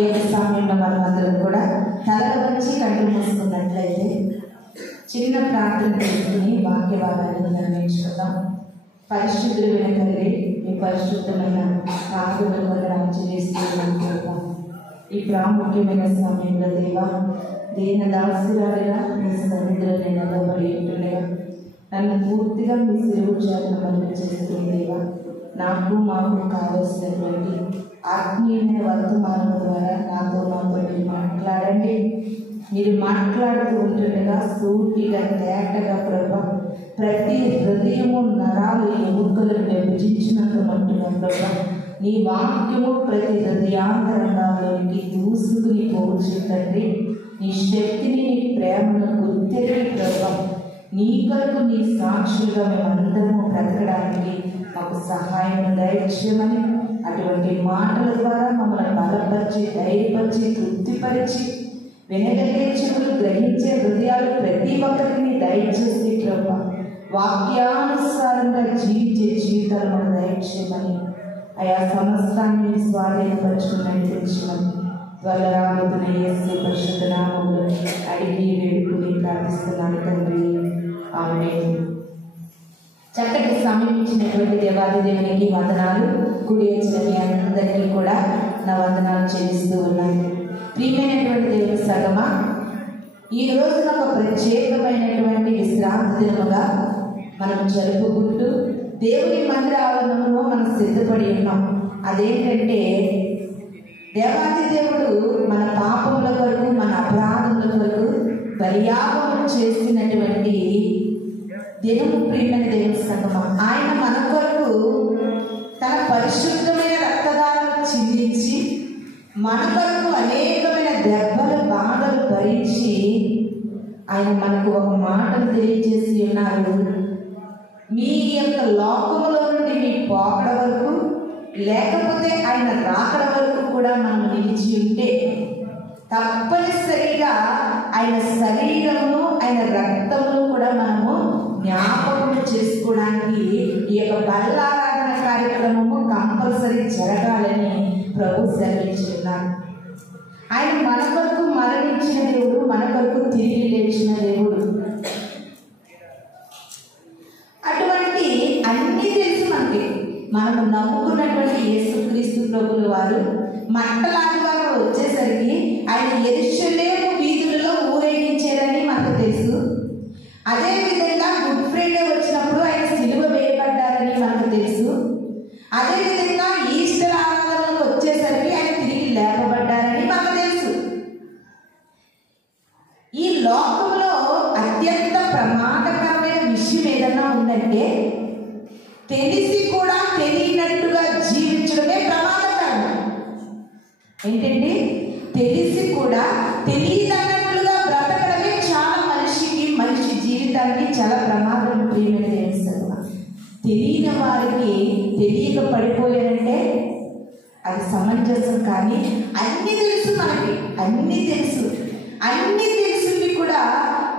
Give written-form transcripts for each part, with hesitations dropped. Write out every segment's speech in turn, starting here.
ఈ సమయంలో మనమందరం కూడా తలల వచ్చి కళ్ళు మూసుకున్నట్లయితే చిన్న ప్రార్థన చేసుకుని వాక్య భాగాన్ని నిర్వహించుకుందాం. పరిశుద్ధులైన తండ్రి, మీ పరిశుద్ధమైన ప్రార్థనలు వందనాలు చెల్లిస్తున్నాం. ఈ ప్రాముఖ్యమైన సమయంలో దేవా, దీన దాసురాలుగా మీ సన్నిధిలో నేను నిలబడి ఉంటుండగా నన్ను పూర్తిగా మీ సిలువ చాటున మలుపు చేస్తుంది దేవా. నాకు మాకు కావలసినటువంటి ఆత్మీయమైన వర్తమానం ద్వారా నాతో మీరు మాట్లాడండి. మీరు మాట్లాడుతూ ఉంటుండగా సూటిగా తేటగా ప్రభా, ప్రతి హృదయము నరాలు ఎముకలను విభజించినంత మట్టుగా ప్రభా, నీ వాక్యము ప్రతి హృదయాంతరంగాల్లోకి దూసుకుని పోవచ్చుందండి. నీ శక్తిని, నీ ప్రేమను గుర్తెరిగి ప్రభా, నీ కొరకు నీ సాక్షులుగా మేమందరము బ్రతకడానికి మాకు సహాయం దయచేయమని, అటువంటి మాటల ద్వారా మమ్మల్ని బలపరిచి, ధైర్యపరిచి, తృప్తిపరిచి, వినగలిగే చెవులు, గ్రహించే హృదయాలు ప్రతి ఒక్కరికి దయచేసి ప్రభా, వాక్యానుసారంగా జీవించే జీవితాలు మనం దయచేయమని, ఆయా సమస్తాన్ని స్వాధీనపరచుకుని నడిపించమని త్వరగా రాబోతున్న యేసు పరిశుద్ధ నామములో అడిగి వేడుకుని ప్రార్థిస్తున్నాను తండ్రి, ఆమేన్. చక్కటి సమయం ఇచ్చినటువంటి దేవాది దేవునికి వందనాలు. కూడి వచ్చిన మీ అందరికీ కూడా నా వందనాలు చెల్లిస్తూ ఉన్నాను. ప్రియమైనటువంటి దేవుని సంగమా, ఈ రోజున ఒక ప్రత్యేకమైనటువంటి విశ్రాంతి దినముగా మనం జరుపుకుంటూ దేవుని మందిర ఆవరణంలో మనం సిద్ధపడి ఉన్నాం. అదేంటంటే, దేవాది దేవుడు మన పాపముల కొరకు, మన అపరాధముల కొరకు బలియాగం చేసినటువంటి దినము. ప్రియమైన దేవుని సంగమా, ఆయన మన కొరకు తన పరిశుద్ధమైన రక్తదానం చిందించి మన కొరకు అనేకమైన దెబ్బలు, బాధలు భరించి ఆయన మనకు ఒక మాటను తెలియజేసి ఉన్నారు. మీ యొక్క లోకములో నుండి మీ పోకడ వరకు, లేకపోతే ఆయన రాకడ వరకు కూడా మనం నిలిచి ఉంటే తప్పనిసరిగా ఆయన శరీరమును, ఆయన రక్తమును కూడా మనము జ్ఞాపకం చేసుకోవడానికి ఈ యొక్క బల్లారాధన కార్యక్రమము కంపల్సరీ జరగాలని ప్రభు సెలవించున్నారు. ఆయన మన కొరకు మరణించిన దేవుడు, మన కొరకు తిరిగి లేచిన దేవుడు. అటువంటి అన్ని తెలుసు మనకి. మనము నమ్ముకున్నటువంటి యేసుక్రీస్తు ప్రభుల వారు మంటలాదివారం వచ్చేసరికి ఆయన యెరూషలేము వీధులలో ఊరేగించారని మనకు తెలుసు. అదేవిధంగా గుడ్ ఫ్రైడే వచ్చినప్పుడు ఆయన సిలువ వేయబడ్డారని మనకు తెలుసు. అదేవిధంగా ఈస్టర్ ఆరాధనకు వచ్చేసరికి ఆయన తిరిగి లేపబడ్డారని మనకు తెలుసు. ఈ లోకంలో అత్యంత ప్రమాదకరమైన విషయం ఏదన్నా ఉందంటే, తెలిసి కూడా తెలియనట్టుగా జీవించడమే ప్రమాదకరం. ఏంటండి? తెలిసి కూడా తెలియదన్నట్లుగా బ్రతకడమే చాలా మనిషి జీవితానికి చాలా ప్రమాదం. ప్రియమైన తెలుసు, తెలియని వారికి తెలియక పడిపోయారంటే అది సమంజసం. కానీ అన్ని తెలుసు మనకి, అన్ని తెలుసు కూడా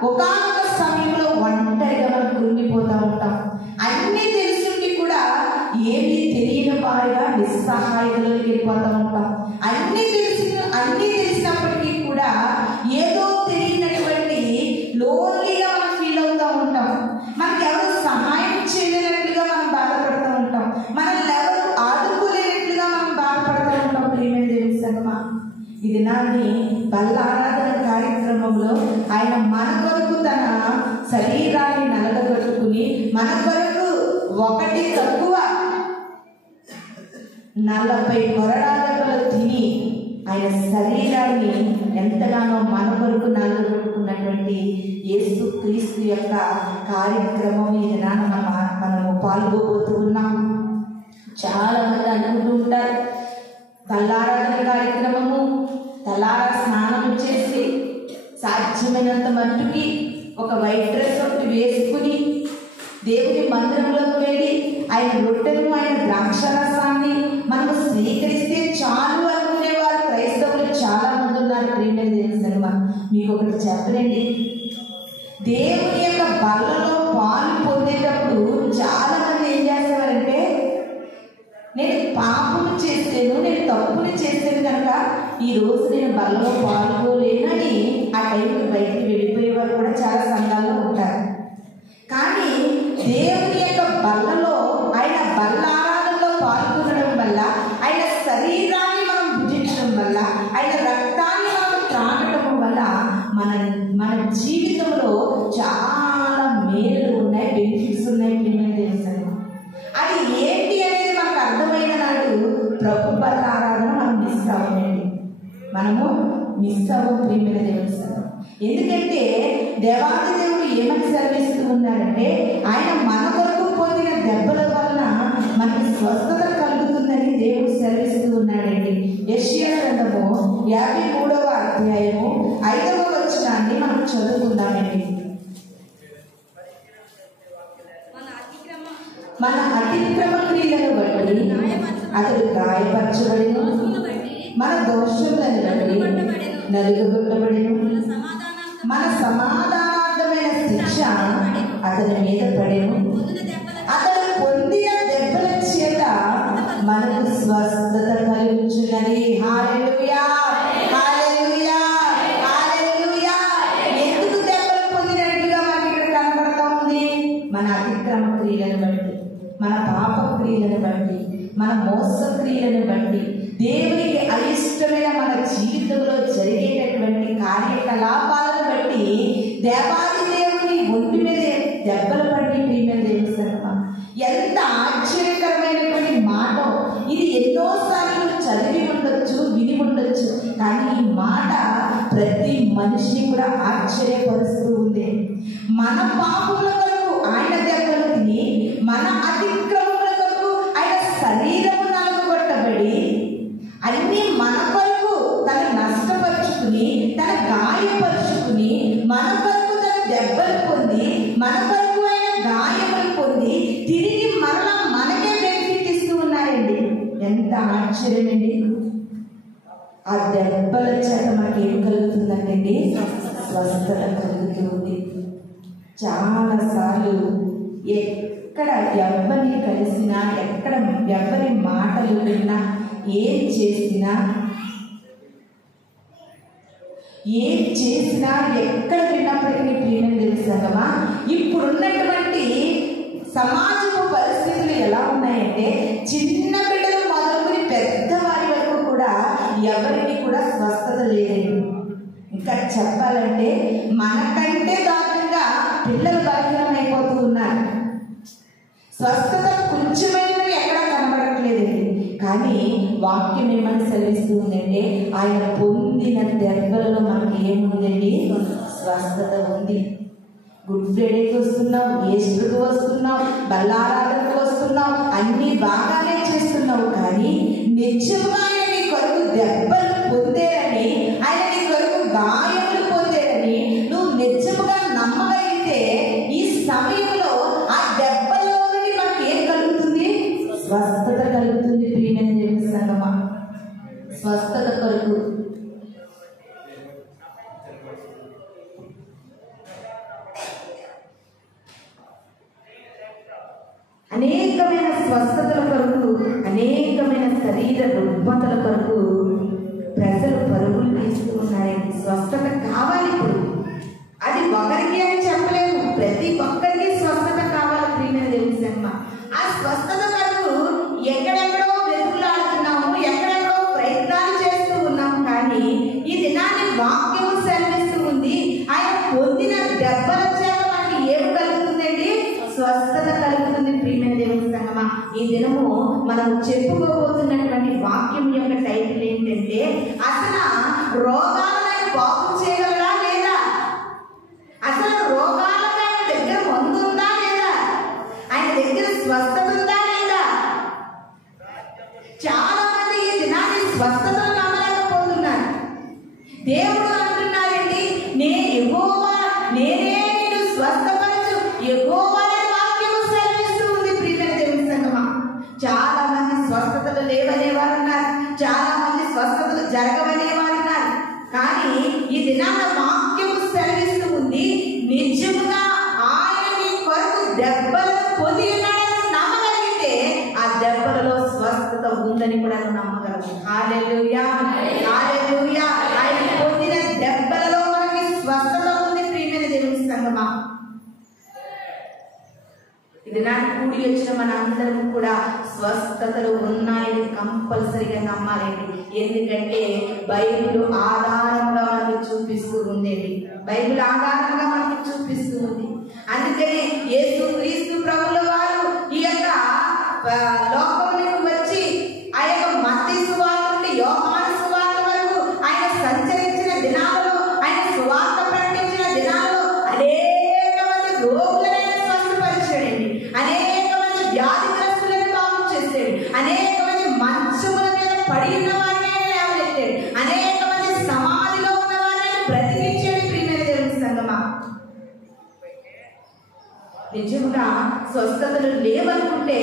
ఒకానొక సమయంలో ఒంటరిగా మనం కృంగిపోతూ ఉంటాం. అన్ని తెలుసుండి కూడా ఏమీ తెలియని వారిగా నిస్సహాయతలోకి వెళ్ళిపోతూ ఉంటాం. అన్ని తెలిసినప్పటికీ కూడా ఏదో తెలియనటువంటి లోన్లీగా మనం ఫీల్ అవుతూ ఉంటాం. మనకి ఎవరు సహాయం చేయలేనట్లుగా మనం బాధపడుతూ ఉంటాం. మనల్ని ఎవరు ఆదుకోలేనట్లుగా మనం బాధపడుతూ ఉంటాం. ప్రియమైన దేవుని సంగమా, ఇది నాని బల్ల ఆరాధన కార్యక్రమంలో ఆయన మన కొరకు తన శరీరాన్ని నలగగొట్టుకుని మన కొరకు ఒకటి తక్కువ 40 కొరడాలను తిని ఆయన శరీరాన్ని ఎంతగానో మన కొరకు నలగొట్టుకున్నటువంటి యేసు క్రీస్తు యొక్క కార్యక్రమం ఇది మనము పాల్గొబోతూ ఉన్నాం. చాలా మంది అనుకుంటూ ఉంటారు, బల్లారాధన కార్యక్రమము తలారా స్నానం చేసి సాధ్యమైనంత మట్టుకి ఒక వైట్ డ్రెస్ ఒకటి వేసుకుని దేవుని మందిరంలోకి వెళ్ళి ఆయన రొట్టెను, ఆయన ద్రాక్షరసాన్ని మనము స్వీకరిస్తే చాలు అనుకునేవారు క్రైస్తవులు చాలా మంది ఉన్నారు. ప్రియమైన దేవుని సంగమా, మీకు ఒకటి చెప్పలేండి, దేవుని యొక్క బల్లలో పాలు పొందేటప్పుడు చాలా మంది ఏం చేస్తారంటే, నేను పాపము చేసాను, నేను తప్పుని చేసాను కనుక ఈరోజు నేను బల్లలో పాల్గొలేనని ఆ టైంకి బయటికి వెళ్ళిపోయేవారు కూడా చాలా సంఘాల్లో ఉంటారు. కానీ దేవుని యొక్క బల్లలో, ఆయన బల్ల ఆరాధనలో పాల్గొనడం వల్ల, ఆయన శరీరాన్ని మనం భుజించడం వల్ల, ఆయన రక్తాన్ని మనం త్రాగటం వల్ల మన జీవితంలో చాలా మేలు ఉన్నాయి, బెనిఫిట్స్ ఉన్నాయి. ప్రియమైన తెలుసు అది ఏంటి అనేది మనకు అర్థమైన నాడు ప్రభు బల్ల ఆరాధన మనం మిస్ అవ్వండి, మనము మిస్ అవ్వం. ప్రియమైన తెలుసు ఎందుకంటే దేవాది దేవుడు ఏమని సెలవిస్తూ ఉన్నాడంటే, ఆయన మన కొరకు పొందిన దెబ్బల వలన మనకి స్వస్థత కలుగుతుందని దేవుడు సెలవిస్తూ ఉన్నాడండి. యెషయా గ్రంథము 53వ అధ్యాయము 5వ వచనాన్ని మనం చదువుకుందామండి. మన అతిక్రమ క్రియలను బట్టి అతడు గాయపరచబడిను, మన దోషములను బట్టి నలుగుబట్టబడిను, మన సమాధానార్థమైన శిక్ష అతని మీద పడెను, అతడు పొందిన దెబ్బల చేత మనకు స్వస్థత కలుగుచున్నది. హల్లెలూయా, హల్లెలూయా, హల్లెలూయా. ఎందుకు దెబ్బలు పొందినట్టుగా మనకి ఇక్కడ కనబడతా ఉంది? మన అతిక్రమ క్రియలను బట్టి, మన పాప క్రియలను బట్టి, మన మోస క్రియలను బట్టి, దేవునికి అయిష్టమైన మన జీవితంలో జరిగేటటువంటి కార్యకలాపాలను బట్టి దేవాది దేవుని ఒంటి మీద దెబ్బలు పడి ప్రియమైన దేవుని ఎంత ఆశ్చర్యకరమైనటువంటి మాట ఇది. ఎన్నోసార్లు చదివి ఉండొచ్చు, విని ఉండొచ్చు, కానీ ఈ మాట ప్రతి మనిషిని కూడా ఆశ్చర్యపరుస్తూ ఉంది. మన పాపముల కొరకు ఆయన దెబ్బలు తిని, మన అతిక్రమముల కొరకు ఆయన శరీరము నలుగుబట్టబడి, అన్ని మన కొరకు తను నష్టపరుచుకుని, తన గాయపరుచుకుని, మన కొరకు తన దెబ్బలు పొంది, మన కొరకు ఆయన గాయములు పొంది, తిరిగి మరలా మనకే బెనిఫిట్ ఇస్తూ ఉన్నారండి. ఎంత ఆశ్చర్యమండి! ఆ దెబ్బల చేత మనకి ఏం కలుగుతుందండి? స్వస్థత కలుగుతుంది. చాలాసార్లు ఎక్కడ ఎవరిని కలిసినా, ఎక్కడ ఎవరి మాటలు విన్నా, ఏం చేసినా ఎక్కడ విన్నప్పటికీ ప్రియమైన తెలుసామా, ఇప్పుడున్నటువంటి సమాజపు పరిస్థితులు ఎలా ఉన్నాయంటే, చిన్న బిడ్డలు మొదలుకొని పెద్దవారి వరకు కూడా ఎవరికి కూడా స్వస్థత లేదు. ఇంకా చెప్పాలంటే మనకంటే దారుణంగా పిల్లలు బలహీనమైపోతూ ఉన్నారు. స్వస్థత కొంచెమైనా ఎక్కడ కనబడట్లేదండి. కానీ వాక్యం ఏమని సెలవిస్తూ ఉందంటే, ఆయన పొందిన దెబ్బలలో మనకి ఏముందండి? స్వస్థత ఉంది. గుడ్ ఫ్రైడేకి వస్తున్నావు, ఈస్టర్కి వస్తున్నావు, బల్లారాధనకు వస్తున్నావు, అన్నీ బాగానే చేస్తున్నావు. కానీ నిజంగా ఆయన నీ కొరకు దెబ్బలు పొందేరని, ఆయన నీ కొరకు గాయములు పొందేరని నువ్వు నిజముగా నమ్మగలిగితే, ఈ సమయంలో ఆ దెబ్బలో నుండి మనకి ఏం కలుగుతుంది? స్వస్థత కలుగుతుంది. ప్రియమైన దేవుని సంగమా, స్వస్థత కొరకు అనేకమైన స్వస్థతల కొరకు, అనేకమైన శరీర రుగ్మతల కొరకు ప్రజలు పరుగులు తీస్తూ ఉన్నారండి. స్వస్థత కావాలి. ఇప్పుడు అది ఒకరికి అని చెప్పలేము, ప్రతి ఒక్కరికి స్వస్థత కావాలి. ప్రియమైన దేవుని సంగమ, ఆ స్వస్థత కొరకు ఎక్కడెక్కడో వెతుకులాడుతున్నాము, ఎక్కడెక్కడో ప్రయత్నాలు చేస్తూ ఉన్నాము. కానీ ఈ దినాన్ని వాక్యము సెలవిస్తూ ఉంది, ఆయన పొందిన దెబ్బల చేత మనకి ఏం కలుగుతుందండి? స్వస్థత కలుగుతుంది. ప్రియమైన దేవుని సంగమా, ఈ దినము మనం చెప్పుకోబోతున్నటువంటి వాక్యం యొక్క టైటిల్ ఏంటంటే, అసలు రోగాలను బాగు చేయగలరా లేదా? అసలు రోగాలకు ఆయన దగ్గర మందు ఉందా లేదా? ఆయన దగ్గర స్వస్థత ఉందా లేదా? చాలా మంది ఈ దినాన్ని స్వస్థతను నమ్మలేకపోతున్నారు. దేవుడు అంటున్నారండి, నేనే నిన్ను స్వస్థపరచు, యెహోవా వాక్యము సెలవిస్తూ ఉంది. ప్రియమైన దేవుని సంగమా, చాలా మంది స్వస్థతలు లేవనే వారు ఉన్నారు, చాలా మంది స్వస్థతలు జరగవనే వారు ఉన్నారు. కానీ ఈ దినాన వాక్యము సెలవిస్తూ ఉంది, నిజము సంగమా. ఇది నాకు కూడి వచ్చిన మన అందరం కూడా స్వస్థతలు ఉన్నాయని కంపల్సరిగా నమ్మాలండి. ఎందుకంటే బైబిల్ ఆధారంగా మనకు చూపిస్తూ ఉండేది, బైబిల్ ఆధారంగా మనకు చూపిస్తూ ఉంది. అందుకని యేసుక్రీస్తు ప్రభుల వారు ఈ యొక్క లోకంలోకి వచ్చి ఆ యొక్క మత్తయి సువార్త నుండి యోహాను సువార్త వరకు ఆయన సంచరించిన దినాలలో, ఆయన సువార్త ప్రకటించిన దినాలలో అనేక మంది రోగులను స్వస్థపరిచాడండి, అనేక మంది వ్యాధిగ్రస్తులను బాగు చేశాడు, అనేక మంది మంచముల మీద పడి ఉన్న వారిని లేవనెత్తాడు, అనేక మంది సమాధిలో ఉన్న వారిని బ్రతికించాడు. ప్రియమైన దేవుని సంగమా, నిజంగా స్వస్థతలు లేవనుకుంటే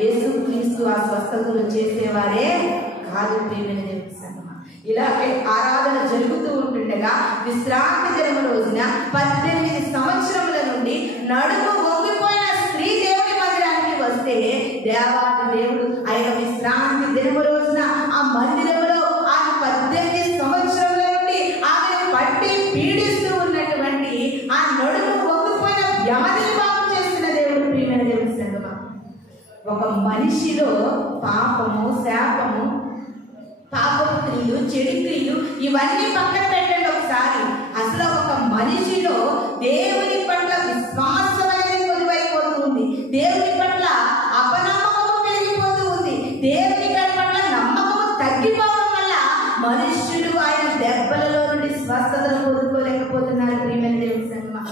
యేసుక్రీస్తు ఆ స్వస్థతలు చేసేవారే కాదు. ప్రియమైన దేవుని సంగమా, ఇలాగే ఆరాధన జరుగుతూ ఉంటుండగా విశ్రాంతి దినము రోజున 18 సంవత్సరముల నుండి నడుము వంగిపోయిన స్త్రీ దేవుని మందిరానికి వస్తే దేవాది దేవుడు ఆయన విశ్రాంతి దినము రోజున ఆ మందిరంలో ఆ 18 సంవత్సరముల నుండి ఆమె పట్టి పీడిస్తూ ఉన్నటువంటి ఆ నడుము వంగిపోయిన వ్యవధిని బాగు చేసిన దేవుడు. ప్రియమైన దేవుని సంగమా, ఒక మనిషిలో పాపము, శాపము, పాపపు క్రియలు, చెడు క్రియలు ఇవన్నీ పక్కన పెట్టండి ఒకసారి. అసలు ఒక మనిషిలో దేవుని పట్ల విశ్వాసం అనేది కొలువైపోతూ ఉంది, దేవుని పట్ల అపనమ్మకము పెరిగిపోతూ ఉంది, దేవుని పట్ల నమ్మకము తగ్గిపోవడం వల్ల మనుష్యులు ఆయన దెబ్బలలో నుండి స్వస్థతను కోరుకోలేకపోతున్నారు. ప్రియమైన దేవుని సంగమా,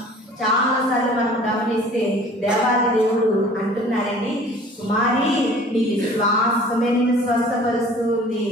చాలా సార్లు మనం గమనిస్తే దేవాది దేవుడు అంటున్నారండి, కుమారి నీ విశ్వాసమే నేను స్వస్థపరుస్తుంది.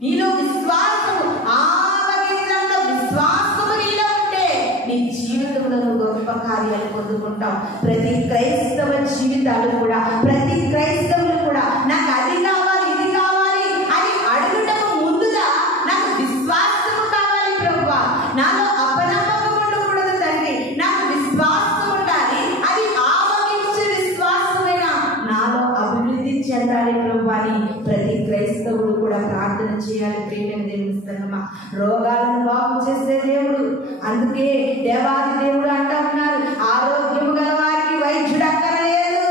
నీలో విశ్వాసము, ఆవగించంత విశ్వాసము నీలో ఉంటే నీ జీవితంలో గొప్ప కార్యాలు పొందుకుంటాం. ప్రతి క్రైస్తవ జీవితాలు కూడా, ప్రతి క్రైస్తవులు కూడా నాకు అది కావాలి, ఇది కావాలి అని అడుగుటకు ముందుగా నాకు విశ్వాసము కావాలి ప్రభువా, నాలో అపనమ్మకం ఉండకూడదు తండ్రి, నాకు విశ్వాసం ఉండాలి, అది ఆవగించే విశ్వాసమేనా నాలో అభివృద్ధి చెందాలి ప్రభువా అని ప్రతి క్రైస్తవుడు కూడా ప్రార్థన చేయాలి. ప్రియమైన దేవుని సంగమా, రోగాలను బాగు చేసే దేవుడు. అందుకే దేవాది దేవుడు అంటా ఉన్నారు, ఆరోగ్యము గల వారికి వైద్యుడు అక్కర్లేదు,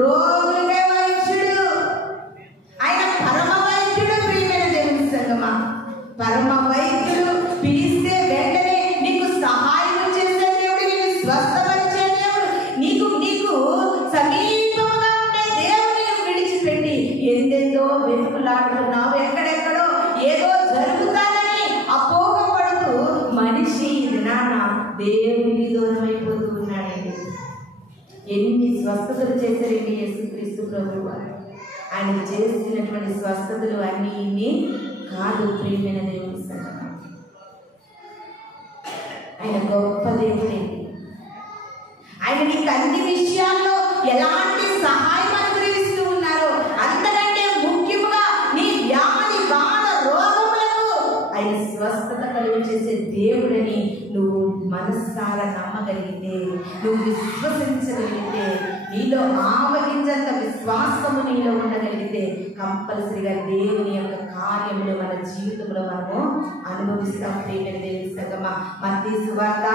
రోగులకే వైద్యుడు. ఆయన పరమ వైద్యుడు. ప్రియమైన దేవుని సంగమా, పరమ వైద్యుడు. పిలిస్తే వెంటనే నీకు సహాయం చేసే దేవుడు, నీకు స్వస్థపరిచే దేవుడు, నీకు సమీపంగా ఉండే దేవుని విడిచిపెట్టి ఎందెందో వెతుకులాడుతున్నావు, ఎక్కడెక్కడో ఏదో జరుగుతానని అపోహపడుతూ మనిషి నాన్న దేవునికి దూరం అయిపోతూ ఉన్నాడండి. ఎన్ని స్వస్థతలు చేశారండి యేసుక్రీస్తు ప్రభువు. ఆయన చేసినటువంటి స్వస్థతలు అన్నీ ఇన్ని కాదు. ప్రియమైన దేవుని సంగమా, ఆయన గొప్ప దేవుడే. ఆయన నీకు అన్ని విషయాల్లో ఎలాంటి సహాయం అనుగ్రహిస్తూ ఉన్నారో, అంతకంటే ముఖ్యముగా నీ వ్యాధి, బాధ, రోగములకు ఆయన స్వస్థత కలుగు చేసే దేవుడని నువ్వు మనస్సారా నమ్మగలిగితే, నువ్వు విశ్వసించగలిగితే, నీలో ఆవగించంత విశ్వాసము నీలో ఉండగలిగితే కంపల్సరిగా దేవుని యొక్క కార్యములు మన జీవితంలో మనము అనుభవిస్తాం. ప్రియమైన దేవుని సంగమా, మత్తయి సువార్త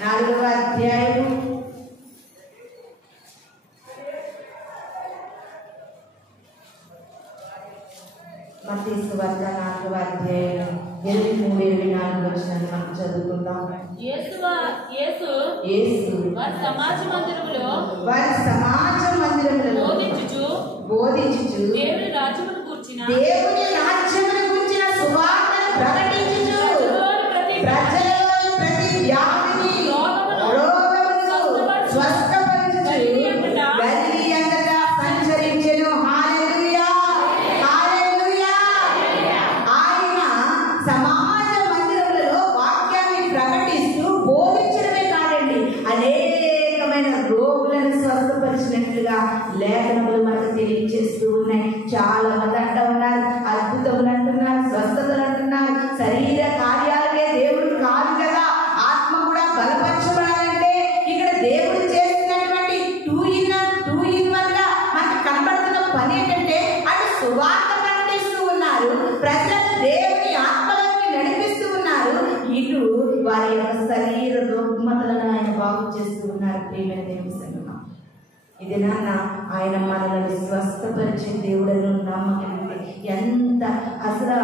4వ అధ్యాయము 4వ అధ్యాయం 23-24 వచనాన్ని మనం చదువుకుందాం. యేసు వారి సమాజ మందిరములో బోధించుచు దేవుని రాజ్యమును గూర్చిన సువార్తను ప్రకటించుచు ప్రజలలో ప్రతి వ్యాధిని, రోగమును స్వస్థపరచుచు గలిలయ అంతటా సంచరించెను. హల్లెలూయా, హల్లెలూయా. ఆయన సమాజ మందిరములలో వాక్యాన్ని ప్రకటిస్తూ బోధించడమే కాదండి, అనేకమైన రోగులను స్వస్థపరిచినట్లుగా లేఖనములు మనకు తెలియజేస్తూ ఉన్నాయి. చాలా మంది అంటూ ఉన్నారు, అద్భుతములు అంటున్నారు, స్వస్థతలు అంటున్నారు. శరీర కార్యాలకే దేవుడు కాదు కదా, ఆత్మ కూడా బలపరచబడాలంటే ఇక్కడ దేవుడు చేసినటువంటి 2 in 1 గా మనకు కనబడుతున్న పని ఏంటంటే, అటు సువార్త ప్రకటిస్తూ ఉన్నారు, ప్రజలను దేవుని ఆత్మలోకి నడిపిస్తూ ఉన్నారు, ఇటు వారి యొక్క శరీర రుగ్మతలను ఆయన బాగు చేస్తూ ఉన్నారు. ప్రియమైన దేవుని సంగమా, ఇది నాన్న ఆయన మనల్ని స్వస్థపరిచే దేవుడను నమ్మగలిగితే ఎంత అసలు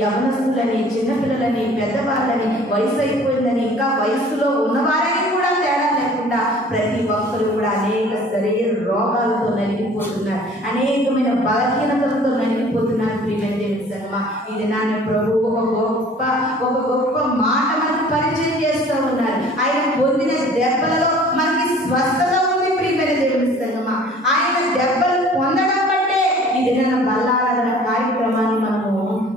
యవనస్తులని, చిన్నపిల్లలని, పెద్దవాళ్ళని, వయసు అయిపోయిందని, ఇంకా వయసులో ఉన్నవారని కూడా తేడా లేకుండా ప్రతి ఒక్కరు కూడా అనేక శరీర రోగాలతో నలిగిపోతున్నారు, అనేకమైన బలహీనతలతో నలిగిపోతున్నారు. ప్రియమైన దేవుని సంగమా, ఇది నాన్న ప్రభు ఒక గొప్ప మాట మనకు పరిచయం చేస్తూ ఉన్నారు. ఆయన పొందిన దెబ్బలలో మనకి స్వస్థత ఉంది. ప్రియమైన దేవుని సంగమా, ఆయన దెబ్బలు పొందడం బట్టే ఇది నాన్న బల్లారాధన కార్యక్రమాన్ని మనము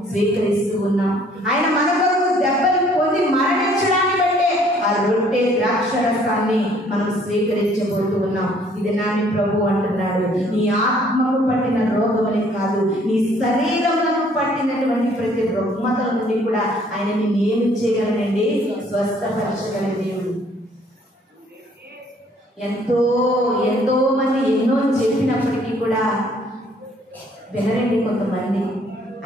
స్వీకరిస్తూ ఉన్నాం. ఆయన మన కొరకు దెబ్బలు పొంది మరణించడాన్ని బట్టే ఆ రొట్టె ద్రాక్షరసాన్ని మనం స్వీకరించబోతూ ఉన్నాం. ఇది నాని ప్రభు అంటున్నాడు, నీ ఆత్మకు పట్టిన రోగమని కాదు, నీ శరీరములకు పట్టినటువంటి ప్రతి రుగ్మతల నుండి కూడా ఆయన నిన్ను ఏమి చేయగలనండి? స్వస్థపరచగల దేవుడు. ఎంతో మంది ఎన్నో చెప్పినప్పటికీ కూడా వినరండి కొంతమంది.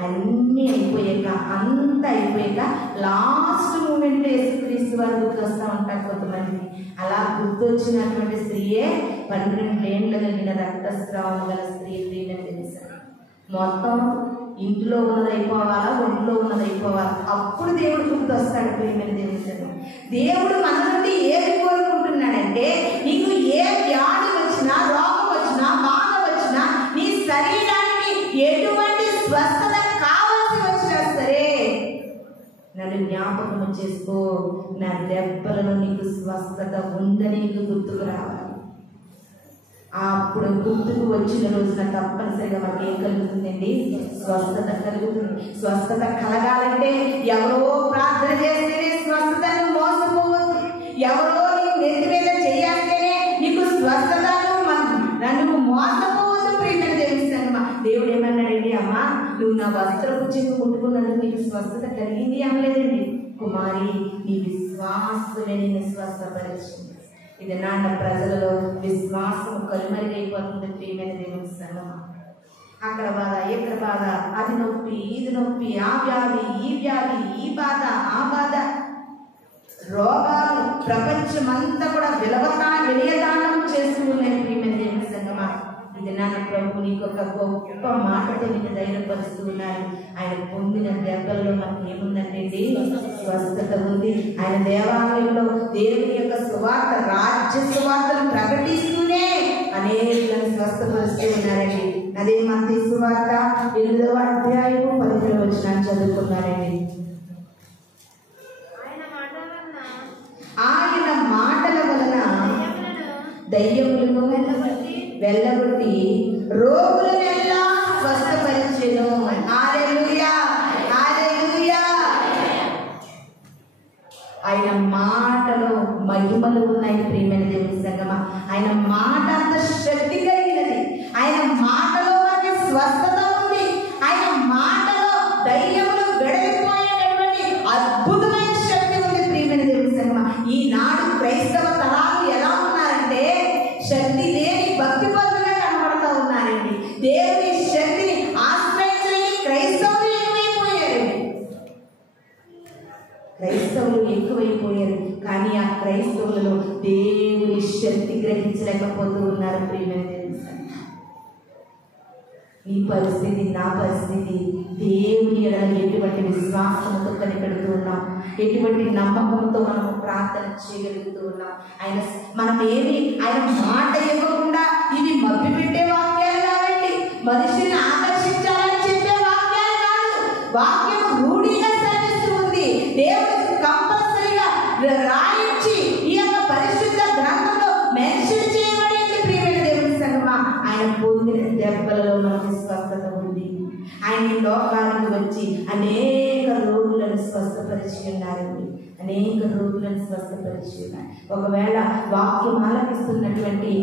అన్నీ అయిపోయాక, అంతా అయిపోయాక లాస్ట్ మూమెంట్లో యేసుక్రీస్తు వారు గుర్తొస్తూ ఉంటారు కొంతమంది. అలా గుర్తొచ్చినటువంటి స్త్రీయే 12 ఏళ్ళు కలిగిన రక్తస్రావం గల స్త్రీ. తెలుసా, మొత్తం ఇంట్లో ఉన్నది అయిపోవాలా, ఒంట్లో ఉన్నది అయిపోవాలా, అప్పుడు దేవుడు గుర్తొస్తాడు. ప్రియమైన దేవుడు, దేవుడు మన నుండి ఏది కోరుకుంటున్నాడంటే, నీకు ఏ వ్యాధి వచ్చినా, రోగం వచ్చినా, బాధ వచ్చినా, నీ శరీరానికి ఎటువంటి స్వస్థత కావాల్సి వచ్చినా సరే నన్ను జ్ఞాపకం చేసుకో, నా దెబ్బలలో నీకు స్వస్థత ఉందని నీకు గుర్తుకు రావాలి. అప్పుడు గుర్తుకు వచ్చిన రోజున తప్పనిసరిగా మనకి ఏం కలుగుతుందండి? స్వస్థత కలుగుతుంది. స్వస్థత కలగాలంటే ఎవరో ప్రార్థన చేస్తేనే స్వస్థతను మోసపోవద్దు. ఎవరో నీకు నెత్తి మీద చేయాలంటేనే నీకు స్వస్థతను నన్ను మోసపోవద్దు. ప్రియమైన దేవుని సంగమా, దేవుడు ఏమన్నాడండి? అమ్మా, నువ్వు నా వస్త్రపు చెంగు ముట్టుకున్నందుకు నీకు స్వస్థత కలిగింది అనలేదండి. కుమారి, నీ విశ్వాసమే నిన్ను స్వస్థపరిచింది. ఇది నాన్న ప్రజలలో విశ్వాసం కలుమరిగైపోతుంది. ప్రియమైన దేవుని సంగమా, అక్కడ బాధ, ఇక్కడ బాధ, అది నొప్పి, ఇది నొప్పి, ఆ వ్యాధి, ఈ వ్యాధి, ఈ బాధ, ఆ బాధ, రోగాలు ప్రపంచమంతా కూడా విలయదానం చేస్తూ ఉన్నాయి. ప్రియమైన దేవుని సంగమా, ఇది నాన్న ప్రభు నీకు ఒక గొప్ప మాటతో నిన్ను ధైర్యపరుస్తూ ఉన్నారు. ఆయన పొందిన దెబ్బల్లో మనకి ఏముందంటే స్వస్థత ఉంది. ఆయన దేవాలయంలో దేవుని యొక్క సువార్త, రాజ్య సువార్తను ప్రకటిస్తూనే అనేకలను స్వస్థపరుస్తూ ఉన్నారండి. అదే మత్తయి సువార్త 8వ అధ్యాయము 10వ వచనాన్ని చదువుకున్నారండి. ఆయన మాటల వలన దయ్యములను వెళ్ళగొట్టి రోగులనెల్లా స్వస్థపరిచెను. హల్లెలూయా, హల్లెలూయా. ఆయన మాటలో మహిమలు ఉన్నాయి. ప్రియమైన దేవుని సంగమా, ఆయన మాట అంత శక్తి కలిగినది. ఆయన మాటలో మనకి స్వస్థత ఉంది. ఆయన మాటలో దయ్యములు వెడలిపోయేటటువంటి అద్భుతమైన శక్తి ఉంది. ప్రియమైన దేవుని సంగమా, ఈనాడు క్రైస్తవ తరాలు ఎలా ఉన్నారంటే శక్తి లేని భక్తి పరులుగా కనబడుతూ ఉన్నారండి. దేవుని శక్తిని ఆశ్రయించని క్రైస్తవులు ఎక్కువైపోయారు. కానీ ఆ క్రైస్తవులలో దేవుని శక్తి గ్రహించలేకపోతూ ఉన్నారు. ప్రియమైన దేవుని సంగమా, నీ పరిస్థితి, నా పరిస్థితి, దేవుని ఎడల ఎటువంటి విశ్వాసంతో కనిపెడుతూ ఉన్నాం, ఎటువంటి నమ్మకంతో మనం ప్రార్థన చేయగలుగుతూ ఉన్నాం. ఆయన మాట ఇవ్వకుండా ఇవి మభ్య పెట్టే వాక్యాలు కావండి, మనుషుల్ని ఆకర్షించాలని చెప్పే వాక్యాలు కాదు. వాక్యం రూఢిగా సెలవిస్తూ ఉంది. దేవుడు కంపల్సరిగా రాయించి ఈ యొక్క పరిశుద్ధ గ్రంథంలో మెన్షన్ చేయబడింది. ప్రియమైన దేవుని సంగమా, ఆయన పొందిన దెబ్బలలో మనకు స్వస్థత ఉంది. ఆయన లోకానికి వచ్చి అనేక రోగులను స్వస్థపరిచి ఉన్నారండి. అనేక రోగులను స్వస్థపరిచి ఉన్నారు. ఒకవేళ వాక్యం ఆలకిస్తున్నటువంటి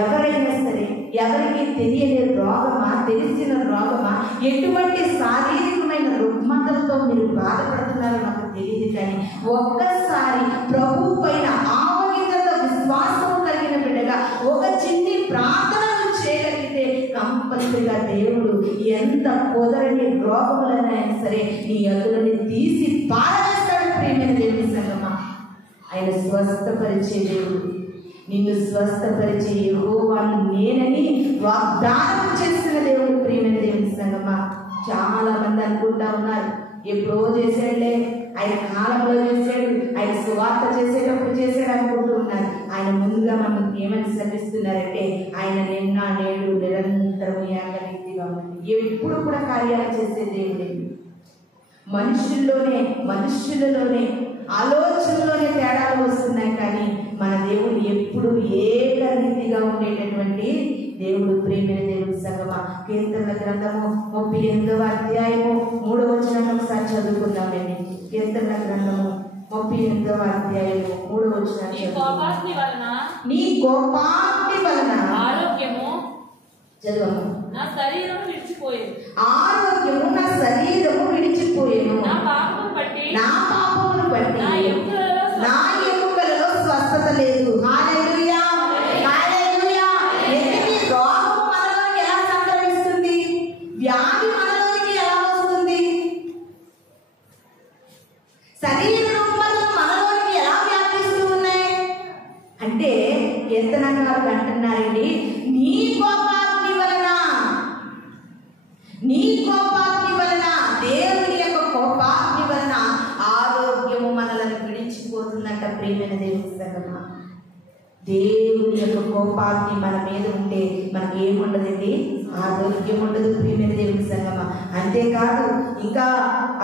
ఎవరైనా సరే, ఎవరికి తెలియని రోగమా, తెలిసిన రోగమా, ఎటువంటి శారీరకమైన రుగ్మతలతో మీరు బాధపడుతున్నారో నాకు తెలియదు. కానీ ఒక్కసారి ప్రభు పైన ఆవగింజంత విశ్వాసం కలిగిన బిడ్డగా ఒక చిన్ని ప్రార్థన చేయగలిగితే కంపల్సరిగా దేవుడు ఎంత కుదరని రోగములైనా సరే నీ ఎదురుని తీసి పారవేస్తాడు. ప్రియమైన దేవుని సంగమా, ఆయన స్వస్థపరిచే దేవుడు. నిన్ను స్వస్థపరిచే యెహోవాను నేనని వాగ్దానం చేస్తున్న దేవుడు. ప్రియమైన దేవుని సంగమా, చాలా మంది అనుకుంటా ఉన్నారు ఎప్పుడో చేశాడులే, ఆయన కాలంలో చేశాడు, ఆయన సువార్త చేసేటప్పుడు చేశాడు అనుకుంటూ ఉన్నారు. ఆయన ముందుగా మనకు ఏమని శ్రమిస్తున్నారంటే ఆయన నిన్న నేడు నిరంతరం ఏకరీతిగా ఉన్నాడు. ఎప్పుడు కూడా కార్యాలు చేసే దేవుడే. మనుషులలోనే ఆలోచనలోనే తేడాలు వస్తున్నాయి, కానీ మన దేవుడు ఎప్పుడు ఏకరీతిగా ఉండేటటువంటి దేవుడు. ప్రేమైన దేవుడి సంగమా, కీర్తనల గ్రంథము 38వ అధ్యాయము 3వ వచనం ఒకసారి చదువుకుందామండి. కీర్తనల గ్రంథము 38వ అధ్యాయము 3వ వచనం. నీ కోపాగ్ని వలన ఆరోగ్యము చదువు నా శరీరము విడిచిపోయేను. ఆరోగ్యము నా శరీరము విడిచిపోయేను. నా పాపమును బట్టి నా ఎముకలలో స్వస్థత లేదు. హల్లెలూయా, హల్లెలూయా. ఎందుకు రోగం మనలోకి ఎలా సంక్రమిస్తుంది? వ్యాధి మనలోకి ఎలా వస్తుంది? శరీర రుగ్మతలు మనలోకి ఎలా వ్యాపిస్తూ ఉన్నాయి అంటే కీర్తనకారులు అంటున్నారండి, నీ కోపాగ్ని వలన దేవుని యొక్క కోపాగ్ని వలన ఆరోగ్యము మనలను విడిచిపోతుందంట. ప్రియమైన దేవుని సంగమా, దేవుని యొక్క కోపాగ్ని మన మీద ఉంటే మనకి ఏముండదండి? ఆరోగ్యం ఉండదు. ప్రియమైన దేవుని సంగమా, అంతేకాదు ఇంకా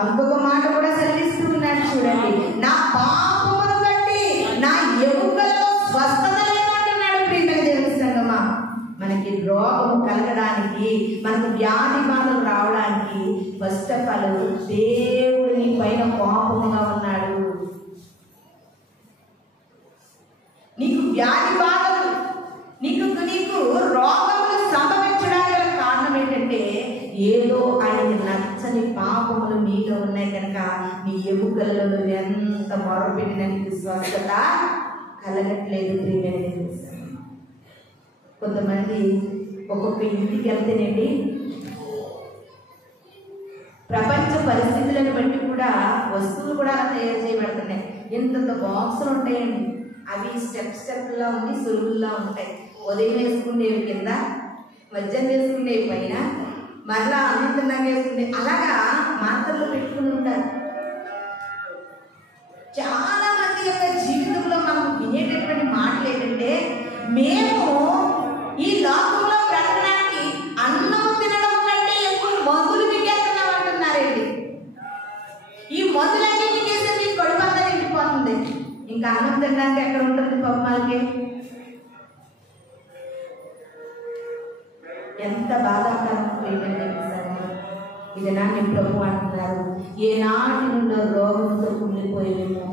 ఇంకొక మాట కూడా సెలవిస్తూ ఉన్నాడు చూడండి, నా పాపమును బట్టి నా ఎముకలలో స్వస్థత లేదంటున్నాడు. ప్రియమైన దేవుని సంగమా, మనకి రోగము కలగడానికి, మనకు వ్యాధి బాధలు రావడానికి ఫస్ట్ ఆఫ్ ఆల్ దేవుడిని పైన కోపముగా ఉన్నాడు. నీకు వ్యాధి బాధలు, నీకు రోగములు సంభవించడానికి గల కారణం ఏంటంటే ఏదో ఆయనకి నచ్చని పాపములు నీలో ఉన్నాయి కనుక నీ ఎముకలలో ఎంత మొరపెట్టిన నీకు స్వస్థత కలగట్లేదు. ప్రియమైన కొంతమంది ఒక్కొక్క ఇంటికి వెళ్తేనండి ప్రపంచ పరిస్థితులను బట్టి కూడా వస్తువులు కూడా తయారు చేయబడుతున్నాయి. ఇంత బాక్సులు ఉంటాయండి, అవి స్టెప్లా ఉండి సులువుల్లా ఉంటాయి. ఉదయం వేసుకునేవి కింద, మధ్యాహ్నం వేసుకునేవి పైన, మరలా అనంతరంగా వేసుకునే, అలాగా మాత్రలు పెట్టుకుని ఉంటారు. చాలా మంది యొక్క జీవితంలో మనం వినేటటువంటి మాటలు ఏంటంటే, మేము ఈ లోకంలో బ్రతకడానికి అన్నం తినడం కంటే ఎక్కువ మందులు మింగేస్తున్నాం అంటున్నారండి. ఈ మందులన్నీ మింగేస్తే మీకు కడుపు అంతా నిండిపోతుంది, ఇంకా అన్నం తినడానికి ఎక్కడ ఉంటుంది పమ్మలకి? ఎంత బాధాకరం. ఇది నాన్న ప్రభు అంటున్నారు, ఏనాటి నుండో రోగంతో కుమిలిపోయేమో,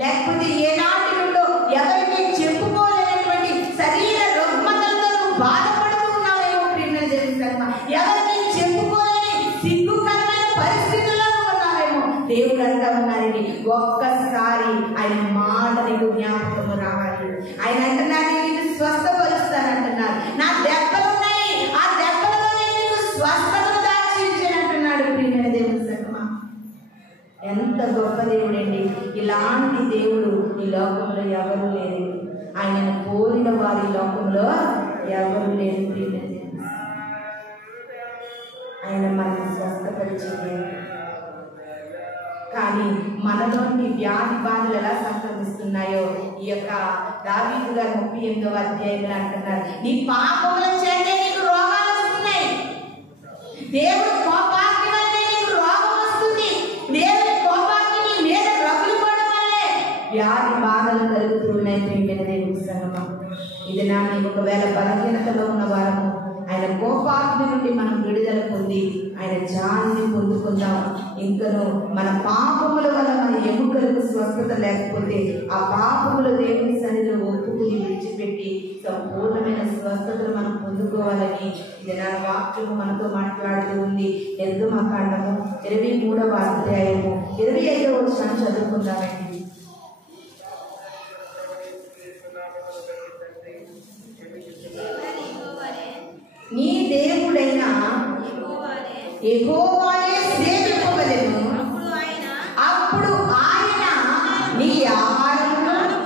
లేకపోతే ఏనాటి నుండో ఎవరికి చెప్పుకోలేనటువంటి శరీర రుగ్మతలతో బాధపడుతూ ఉన్నావేమో. ప్రియమైన దేవుని సంగమా, ఎవరికి చెప్పుకోలేని సిగ్గుకరమైన పరిస్థితుల్లో ఉన్నావేమో. దేవుడు అంటా ఉన్నారని ఒక్కసారి ఆయన మాట నీకు జ్ఞాపకము రావాలి. ఆయన అంటున్నారు, నేను స్వస్థపరుస్తానంటున్నారు. నా దెబ్బలు ఉన్నాయి, ఆ దెబ్బలలో నీకు స్వస్థతను దాచించానంటున్నాడు. ప్రియమైన దేవుని సంగమా, ఎంత గొప్ప దేవుడండి. ఇలాంటి దేవుడు ఈ లోకంలో ఎవరు లేరు. ఆయనను పోలిన వారి లోకంలో ఎవరు లేరు. ప్రియమైన దేవుని, ఆయన మనల్ని స్వస్థపరిచే. కానీ మనలోని వ్యాధి బాధలు ఎలా సంక్రమిస్తున్నాయో ఈ యొక్క దావీదు గారు 38వ అధ్యాయంలో అంటున్నారు, నీ పాపముల చేతే నీకు రోగాలు వస్తున్నాయి. దేవుడు కోపాగ్ని వల్లే నీకు రోగం వస్తుంది. దేవుడి కోపాగ్ని నీ మీద రగులుకోవడం వల్లే వ్యాధి బాధలు కలుగుతున్నాయి. ప్రియమైన దేవుని సంగమా, ఇది నా ఒకవేళ బలహీనతలో ఉన్న వారము ఆయన కోపాగ్ని నుండి మనం విడుదల పొంది ఆయన జాలిని పొందుకుందాం. ఇంకను మన పాపముల వల్ల మన ఎముకలకు స్వస్థత లేకపోతే ఆ పాపములు దేవుని సన్నిధిలో ఒప్పుకుని విడిచిపెట్టి సంపూర్ణమైన స్వస్థతను మనం పొందుకోవాలని ఇది నా వాక్యము మనతో మాట్లాడుతూ ఉంది. నిర్గమకాండము 23వ అధ్యాయము 25వ వచనం చదువుకుందామండి. నీ దేవుడైన యెహోవానే సేవింపవలెను, అప్పుడు ఆయన నీ ఆహారమును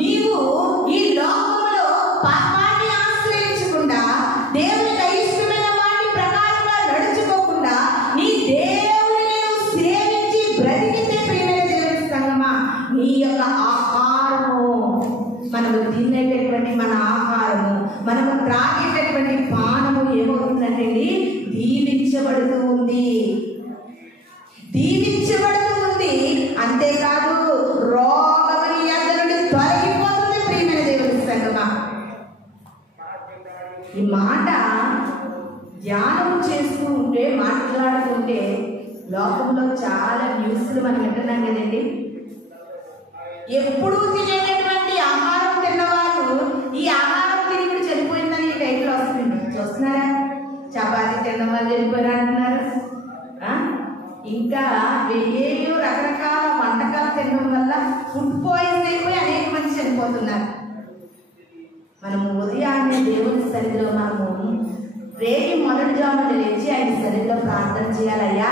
నీవు ఈ లోకంలో పాపాన్ని ఆశ్రయించకుండా దేవునికి అయిష్టమైన వాటి ప్రకారంగా నడుచుకోకుండా నీ దేవుని సేవించి బ్రతికితే ప్రియమైన దేవుని సంగమా, నీ యొక్క ఆహారము, మనము తినేటటువంటి మన ఆహారము, మనము త్రాగేటటువంటి పానము ఏమవుతుందంటే దీవించబడుతూ ఉంది, దీవించబడుతూ ఉంది. అంతేకాదు రోగమని అందరి తొలగిపోతుంది ప్రియమైన దేవుని సంగమా. ఈ మాట ధ్యానం చేస్తూ ఉంటే, మాట్లాడుతుంటే లోకంలో చాలా న్యూస్లు మనం వింటున్నాం కదండి. ఎప్పుడూ తినేటటువంటి ఆహారం తిన్నవారు ఈ ఆహారం తిని కూడా చనిపోయిందని ఈ టైంలో వస్తుంది. చూస్తున్నారా? చపాతీ తినడం వల్ల చనిపోయారు అంటున్నారు. ఇంకా ఏయో రకరకాల వంటకాలు తినడం వల్ల ఫుడ్ పాయిజన్ అయిపోయి అనేక మంది చనిపోతున్నారు. మనము ఉదయాన్నే దేవుని సన్నిధిలో మనము రేపు మొదటి జామున లేచి ఆయన సన్నిధిలో ప్రార్థన చేయాలయ్యా,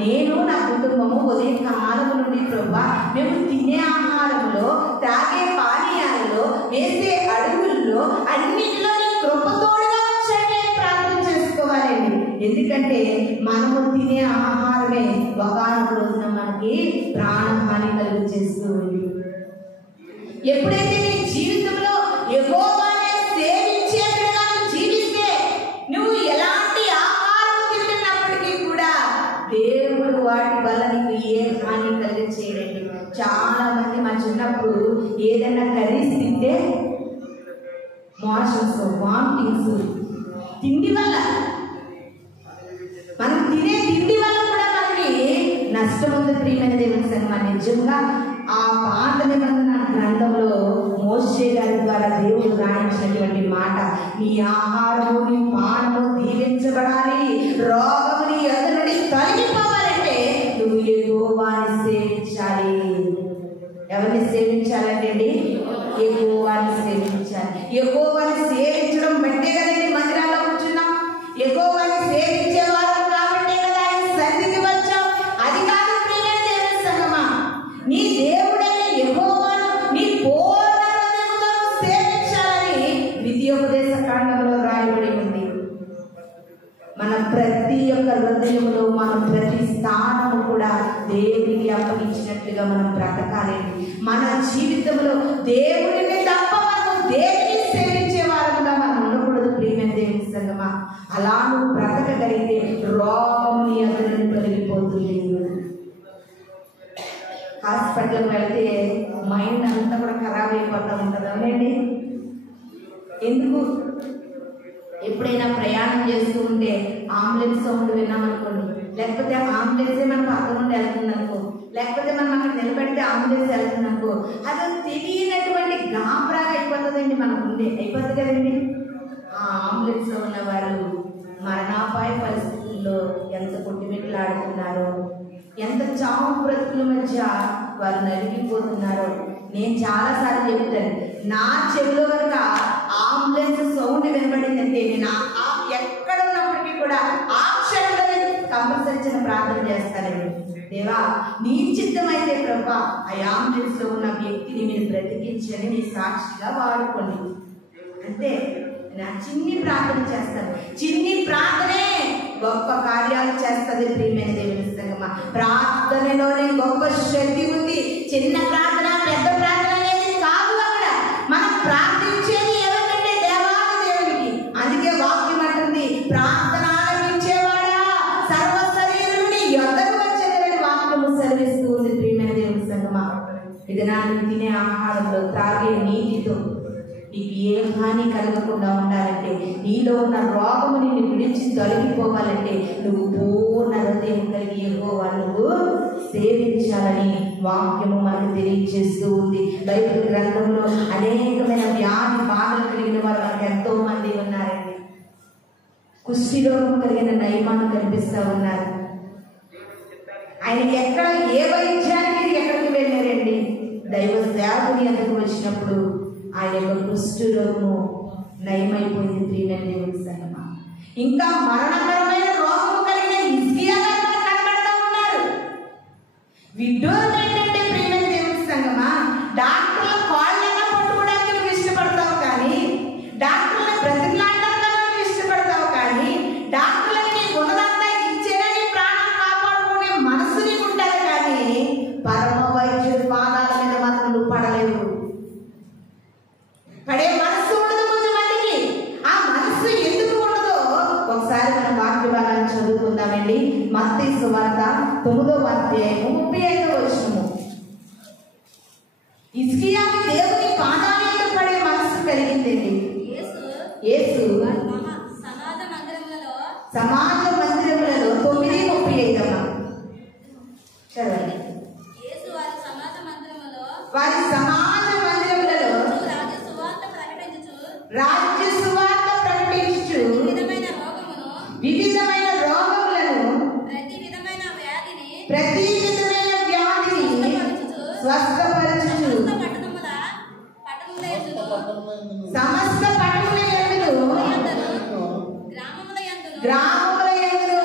నేను నా కుటుంబము ఉదయం కాలం నుండి ప్రభా మేము తినే ఆహారంలో, తాగే పానీయాలలో, వేసే అడుగుల్లో అన్నింటిలో నీ కృపతోడుగా వచ్చాయని ప్రార్థన చేసుకోవాలండి. ఎందుకంటే మనము తినే ఆహారమే ఒకనొక రోజున మనకి ప్రాణహాని కలుగు చేస్తూ ఉంది. ఎప్పుడైతే నీ జీవితంలో యెహోవానే సేవించేట్టుగా జీవిస్తే, నువ్వు ఎలాంటి ఆహారం తింటున్నప్పటికీ కూడా దేవుడు వాటి వల్ల నీకు ఏ హాని కలిగి చేయడండి. చాలా మంది మా చిన్నప్పుడు ఏదైనా కర్రీస్ తింటే మోషన్స్, వామిటింగ్స్, తిండి వల్ల, మనం తినే తిండి వల్ల కూడా మనకి నష్టం ఉంది ప్రియమైన దేవుని సంగమా. నిజంగా ఆ పాత నిబంధన గ్రంథంలో మోషే గారి ద్వారా దేవుడు రాయించినటువంటి మాట, నీ ఆహారము నీ పానము దీవించబడాలి, రోగము నీ యొద్ద నుండి తొలగిపోవాలంటే నువ్వు యెహోవాని సేవించాలి. ఎవరిని సేవించాలంటే అండి? యెహోవాని సేవించాలి. యెహోవాని సేవించడం బట్టే కదండి మందిరాల్లో కూర్చున్నాం. యెహోవాని సేవించేవారు కాబట్టి కదా ఆయన సన్నిధికి వచ్చాం. అది కాదు ప్రియమైన దేవుని సంగమా, నీ దేవుడైన యెహోవాను నీ పూర్ణ హృదయంతో సేవించాలని ద్వితీయోపదేశ కాండంలో రాయబడి ఉంది. మన ప్రతి ఒక్క హృదయంలో మనం ప్రతి స్థానము కూడా దేవునికి అప్పగించినట్లుగా మనం బ్రతకాలండి. మన జీవితంలో దేవుడిని తప్ప మనం దేవుని సేవించే వారంగా మనం ఉండకూడదు ప్రియమైన దేవుని సంగమా. అలా నువ్వు బ్రతకగలిగితే రోగం నీ అందరిని తొలగిపోతుంది. హాస్పిటల్కి వెళ్తే మైండ్ అంతా కూడా ఖరాబ్ అయిపోతూ ఉంటుంది. అవునండి? ఎందుకు? ఎప్పుడైనా ప్రయాణం చేస్తూ ఉంటే అంబులెన్స్ సౌండ్ విన్నామనుకోండి, లేకపోతే అంబులెన్సే మన పక్కన నుండి వెళ్తుంది అనుకో, లేకపోతే మనం అక్కడ నిలబెడితే అంబులెన్స్ వెళ్తుంది అనుకో, అది తెలియనటువంటి గాబరాగా అయిపోతుందండి. మనకు ఉండే అయిపోతుంది కదండి. ఆ అంబులెన్స్లో ఉన్న వాళ్ళు మరణాపాయ పరిస్థితుల్లో ఎంత కొట్టిమిట్లాడుతున్నారో, ఎంత చావు బ్రతుకుల మధ్య వారు నలిగిపోతున్నారో. నేను చాలాసార్లు చెప్తాను, నా చెవిలో కనుక అంబులెన్స్ సౌండ్ వినబడిందంటే నేను ఎక్కడ ఉన్నప్పటికీ కూడా ఆ క్షణంలో నేను కంపల్సరీ చిన్న ప్రార్థన చేస్తానండి. దేవా, నీ చిత్తమైతే ప్రభా ఆ అంబులెన్స్ లో ఉన్న వ్యక్తిని మీరు బ్రతికించని నీ సాక్షిగా వాడుకోండి. అంటే నా చిన్ని ప్రార్థన చేస్తాను. చిన్ని ప్రార్థనే గొప్ప కార్యాలు చేస్తుంది ప్రియమైన దేవుని సంగమా. ప్రార్థనలోనే గొప్ప శక్తి ఉంది. చిన్న ప్రార్థన పెద్ద ప్రార్థన అనేది కాదు. అక్కడ మనం ప్రార్థించేది ఎవరికంటే దేవాది దేవునికి. అందుకే వాక్యం అంటుంది, ప్రార్థన ఆలకించేవాడా సర్వ శరీరుని యొద్దకు వచ్చేదని వాక్యము సెలవిస్తూ ఉంది ప్రియమైన దేవుని సంగమా. ఇది నా తినే ఆహారంలో, త్రాగే నీటితో నీకు ఏ హాని కలగకుండా ఉండాలంటే, నీలో ఉన్న రోగము నిన్ను విడిచి తొలగిపోవాలంటే నువ్వు పూర్ణ హృదయం కలిగి యెహోవా నువ్వు సేవించాలని వాక్యము మనకు తెలియజేస్తూ ఉంది. బైబిల్ గ్రంథంలో అనేకమైన వ్యాధి బాధలు కలిగిన వారు మనకు ఎంతో మంది ఉన్నారండి. కుష్టి రోగం కలిగిన నయమాను కనిపిస్తూ ఉన్నారు. ఆయనకి ఎక్కడ ఏ వైద్యానికి ఎక్కడికి వెళ్ళారండి? దైవ సేవకుని ఎందుకు వచ్చినప్పుడు ఆయన యొక్క కుష్టి రోగము నయమైపోయింది ప్రియమైన దేవుని సంగమా. ఇంకా మరణకరమైన రోగము కలిగిన హిజ్కియా గారు కనబడతా ఉన్నారు. విడ్డూరం ఏంటంటే ప్రియమైన దేవుని సంగమా, డాక్టర్ల కాళ్ళైనా సువార్త 9వ అధ్యాయము 35వ వచనము. హిజ్కియాకి దేవుని పాదాల మీద పడే మనసు కలిగిందండి. యేసు సమాజ మందిరములలో 9:35 చదవండి. వారి సమాజ మందిరములలో రాజ్య సువార్త ప్రకటించుచు వివిధమైన రోగములను ప్రతి విధమైన వ్యాధిని స్వస్థపరచుచు సమస్త పట్టణములందు గ్రామములందు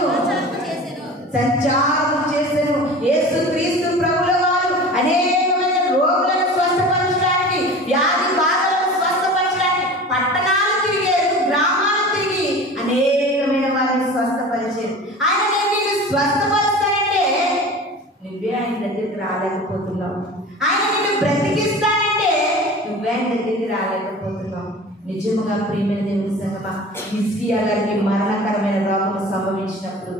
సంచారము చేసెను. యేసుక్రీస్తు ప్రభుల వారు అనేకమైన రోగులను స్వస్థపరచడానికి, వ్యాధి బాధలను స్వస్థపరచడానికి పట్టణాలు తిరిగారు, గ్రామాలు తిరిగి అనేకమైన వారిని స్వస్థపరిచారు. ఆయన నేను స్వస్థపరుస్తానంటే నువ్వే ఆయన దగ్గరికి రాలేకపోతున్నావు. ఆయన నిన్ను బ్రతికిస్తానంటే నువ్వే ఆయన దగ్గరికి రాలేకపోతున్నావు. నిజముగా ప్రియమైన దేవుని సంగమా, హిజ్కియా గారికి మరణకరమైన రోగం సంభవించినప్పుడు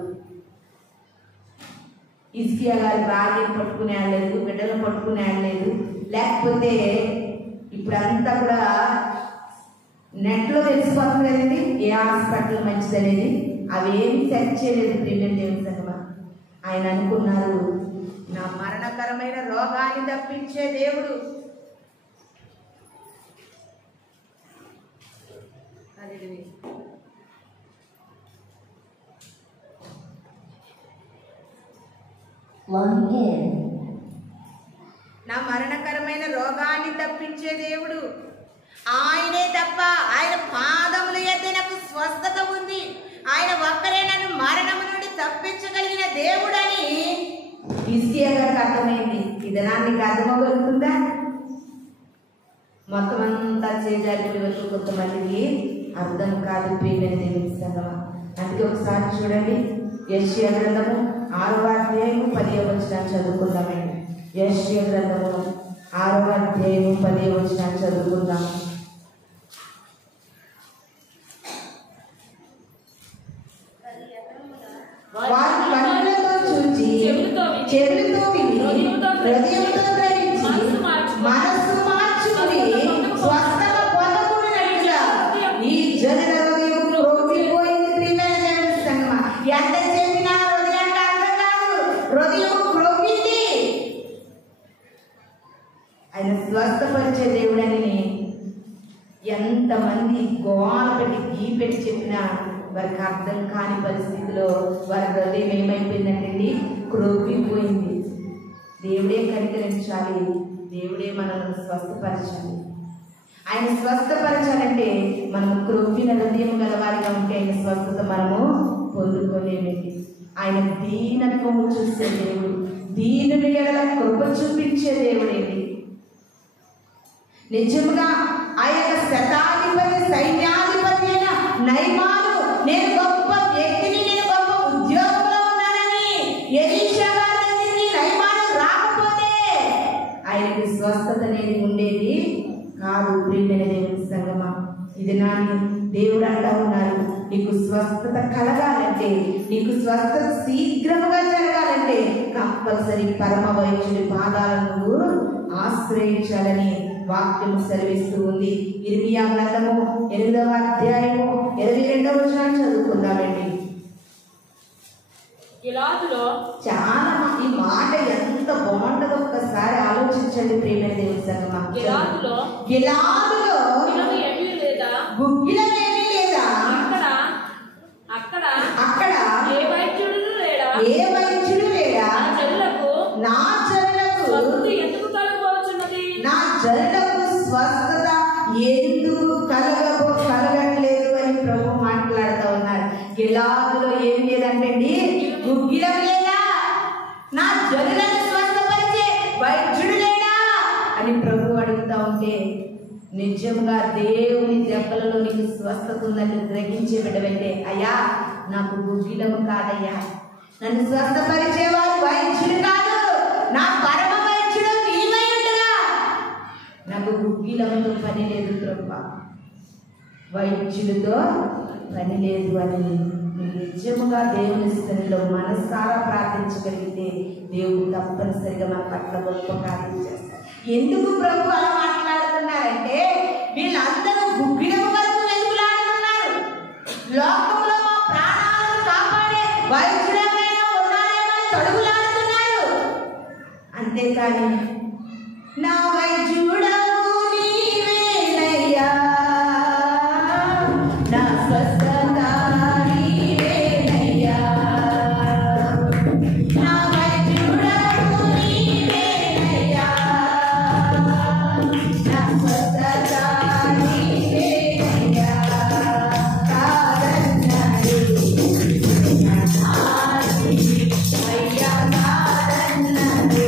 హిజ్కియా గారి భార్యను పట్టుకునే ఆడలేదు, బిడ్డలను పట్టుకునే ఆడలేదు. లేకపోతే ఇప్పుడంతా కూడా నెట్లో తెలిసిపోతుంది కదండి ఏ హాస్పిటల్ మంచిదనేది. అవేమి సెర్చ్ చేయలేదు ప్రియమైన దేవుని సంగమా. ఆయన అనుకున్నారు, నా మరణకరమైన రోగాన్ని తప్పించే దేవుడు నా మరణకరమైన రోగాన్ని తప్పించే దేవుడు ఆయనే తప్ప, ఆయన పాదముల యొద్ద నాకు స్వస్థత ఉంది, ఆయన ఒక్కరే నన్ను మరణము నుండి తప్పించగలిగిన దేవుడని హిజ్కియా గారికి అర్థమైంది. ఇది నీకు అర్థమవుతుందా? మొత్తం అంతా చేజారి వరకు కొంతమందికి అర్థం కాదు ప్రియమైన దేవుని సంగమా. అందుకే ఒకసారి చూడండి, యెషయా గ్రంథము 6వ అధ్యాయము 10వ వచనాన్ని చదువుకుందామండి. యెషయా గ్రంథము 6వ అధ్యాయము 10వ వచనాన్ని చదువుకుందాం. వారి కన్నులతో చూచి, చెవులతో విని, హృదయంతో గ్రహించి, మనస్సు మార్చుకుని స్వస్థత పొందకూడనట్లుగా ఈ జనుల హృదయం క్రొవ్విపోయింది. ప్రియమైన దేవుని సంగమా, ఎంత చెప్పినా హృదయానికి అర్థం కాదు, హృదయం క్రొవ్వింది. ఆయన స్వస్థపరిచే దేవుడని ఎంతమంది గోల పెట్టి గీపెట్టి చెప్పినా వారికి అర్థం కాని పరిస్థితిలో వారి హృదయం ఏమైపోయిందంటే క్రొవ్విపోయింది. దేవుడే కనికరించాలి, దేవుడే మనల్ని స్వస్థపరచాలి. ఆయన స్వస్థపరచాలంటే మనం క్రొవ్విన హృదయం గలవారిగా ఉంటే ఆయన స్వస్థత మనము పొందుకోలేమండి. ఆయన దీనత్వము చూసే దేవుడు, దీనుని ఎడల కృప చూపించే దేవుడేంటి. నిజముగా ఆ యొక్క శతాధిపతి సైన్యాధిపతి అయిన నయమాను, నేను గొప్ప వ్యక్తిని, నేను గొప్ప ఉద్యోగంలో ఉన్నానని ఎలీషా గారి దగ్గరికి నయమాను రాకపోతే ఆయనకి స్వస్థత అనేది ఉండేది కాదు. ప్రియమైన దేవుని సంగమా, ఇది నాని దేవుడు అంటా ఉన్నారు, నీకు స్వస్థత కలగాలంటే, నీకు స్వస్థత శీఘ్రముగా జరగాలంటే కంపల్సరీ పరమ వైద్యుడి పాదాలను నువ్వు ఆశ్రయించాలని వాక్యము సెలవిస్తూ ఉంది. ఇర్మియా గ్రంథము 8వ అధ్యాయము 22వ వచనాన్ని చదువుకుందామండి. చాలా ఈ మాట ఎంత బాగుంటుందో ఒక్కసారి ఆలోచించండి ప్రియమైన దేవుని సంగమా. గిలాదులో గుగ్గిలమేమీ లేదా, అక్కడ ఏ వైద్యుడు లేడా, నా జనులకు స్వస్థత ఎందుకు కలగట్లేదు అని ప్రభు మాట్లాడుతూ ఉన్నారు. గిలాదులో ఏమి లేదంటే గుగ్గిలం లేదా, నా జనులను స్వస్థపరిచే వైద్యుడు లేడా అని ప్రభు అడుగుతా ఉంటే, నిజంగా దేవుని దెబ్బలలో నీకు స్వస్థత ఉందని గ్రహించే బిడ్డవైతే, అయ్యా నాకు గుగ్గిలము కాదయ్యా, నన్ను స్వస్థపరిచేవారు వైద్యుడు కాదు, నా పరమ వైద్యుడు నీవై ఉండగా నాకు గుగ్గిలంతో పని లేదు ప్రభు, వైద్యుడితో పని లేదు అని నిజముగా దేవుని స్థితిలో మనసారా ప్రార్థన దేవుడు తప్పనిసరిగా మన పట్ల గొప్ప కార్యం చేస్తారు. ఎందుకు ప్రభు అలా మాట్లాడుతున్నారంటే వీళ్ళందరూ గుగ్గిలం వరకు వెతుకులాడుతున్నారు. లోకంలో మా ప్రాణాలను కాపాడే వైద్యులైనా ఉన్నారేమని తడుగులాడుతున్నారు. అంతేకాని నా వైద్యుడవు నీవేనయ్యా, నా స్వస్థత నీవేనయ్యా, నా వైద్యుడవు నీవేనయ్యా, నా స్వస్థత నీవేనయ్యా, కాదన్నాడు అయ్యా, కాదన్నాడు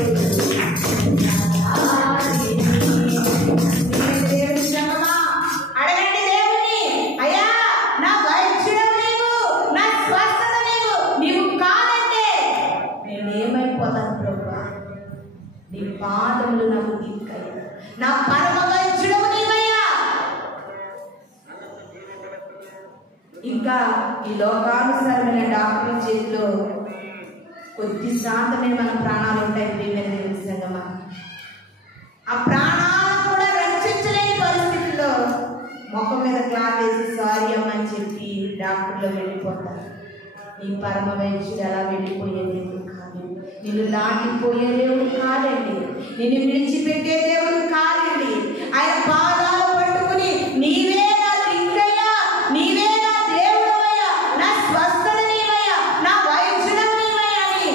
అడగండి దేవుని, అయ్యా నా వైద్యుడవు నీవు, నా స్వస్థత నీవు కాదంటే నేనేమైపోతాను ప్రభువా? నీ పాదములు నాకు దిక్కయ్యా, నా పరమ వైద్యుడవు నీవయ్యా. ఇంకా ఈ లోకానుసారమైన డాక్టర్ల చేతిలో కొద్ది శాతమే మన ప్రాణాలు ఉంటాయి. ప్రియమైన దేవుని సంగమా, ఆ ప్రాణాలను కూడా రక్షించలేని పరిస్థితుల్లో ముఖం మీద క్లాత్ వేసి సారీ అమ్మని చెప్పి డాక్టర్లో వెళ్ళిపోతారు. నీ పరమ వైద్యుడు అలా వెళ్ళిపోయే దేవుడు కాదు, నిన్ను దాటిపోయే దేవుడు కాదండి, నిన్ను విడిచిపెట్టే దేవుడు కాదండి. ఆయన పాదాలు పట్టుకుని నీవే నా దిక్కయ్యా, నీవే నా దేవుడవయ్యా, నా స్వస్థత నీవయ్యా, నా వైద్యుడవు నీవయ్యా అని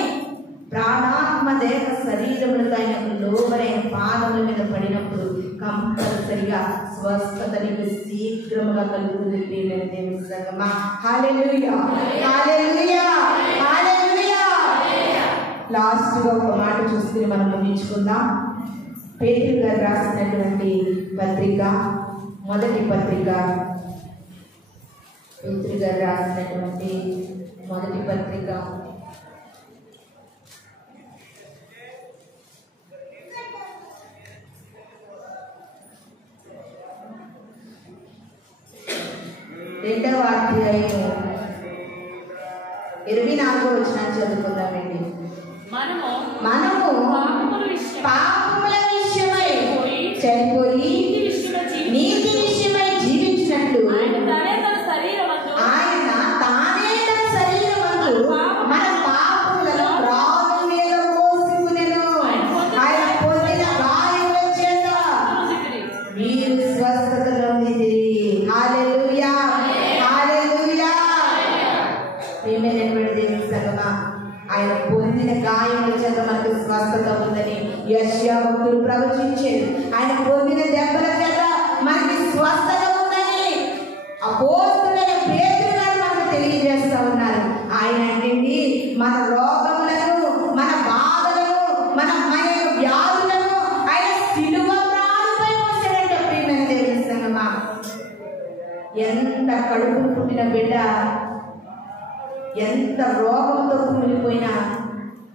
ప్రాణాత్మ దేహ శరీరములతో ఆయనకు లోబరైన పాదముల మీద పడినప్పుడు కంపల్సరిగా స్వస్థత నీకు శీఘ్రముగా కలుగుతుంది. దేవుని సంగమా, హల్లెలూయా, హల్లెలూయా, హల్లెలూయా. లాస్ట్గా ఒక మాట చూసుకుని మనం ముగించుకుందాం. పేతురు గారు రాసినటువంటి పత్రిక, మొదటి పత్రిక, పేతురు గారు రాసినటువంటి మొదటి పత్రిక 2వ అధ్యాయము 24వ వచనం చదువుకుందామండి. మనము పాపముల విషయమై చనిపోయి నీతి విషయమై జీవించినట్లు ఆయన తానే తన శరీరమందు మన పాపములను రాళ్ళ మీద మోసుకునెను. ఆయన పొందిన గాయముల చేత మీరు స్వస్థత పొందితిరి. హల్లెలూయా, హల్లెలూయా. ప్రియమైనటువంటి దేవుని సంగమా, ఆయన పొందిన గాయముల చేత మనకు స్వస్థత ఉందని యెషయా భక్తుడు ప్రవచించారు. ఆయన పొందిన దెబ్బల చేత మనకి స్వస్థత ఉందని అపోస్తలుడైన పేతురు గారు మనకు తెలియజేస్తా ఉన్నారు. ఆయన అంటే మన రోగములను, మన బాధలను, మన వ్యాధులను ఆయన సిలువ మ్రానుపై మోసాడంటే. ప్రియమైన దేవుని సంగమా, ఎంత కడుపు పుట్టిన బిడ్డ ఎంత రోగంతో కూలిపోయినా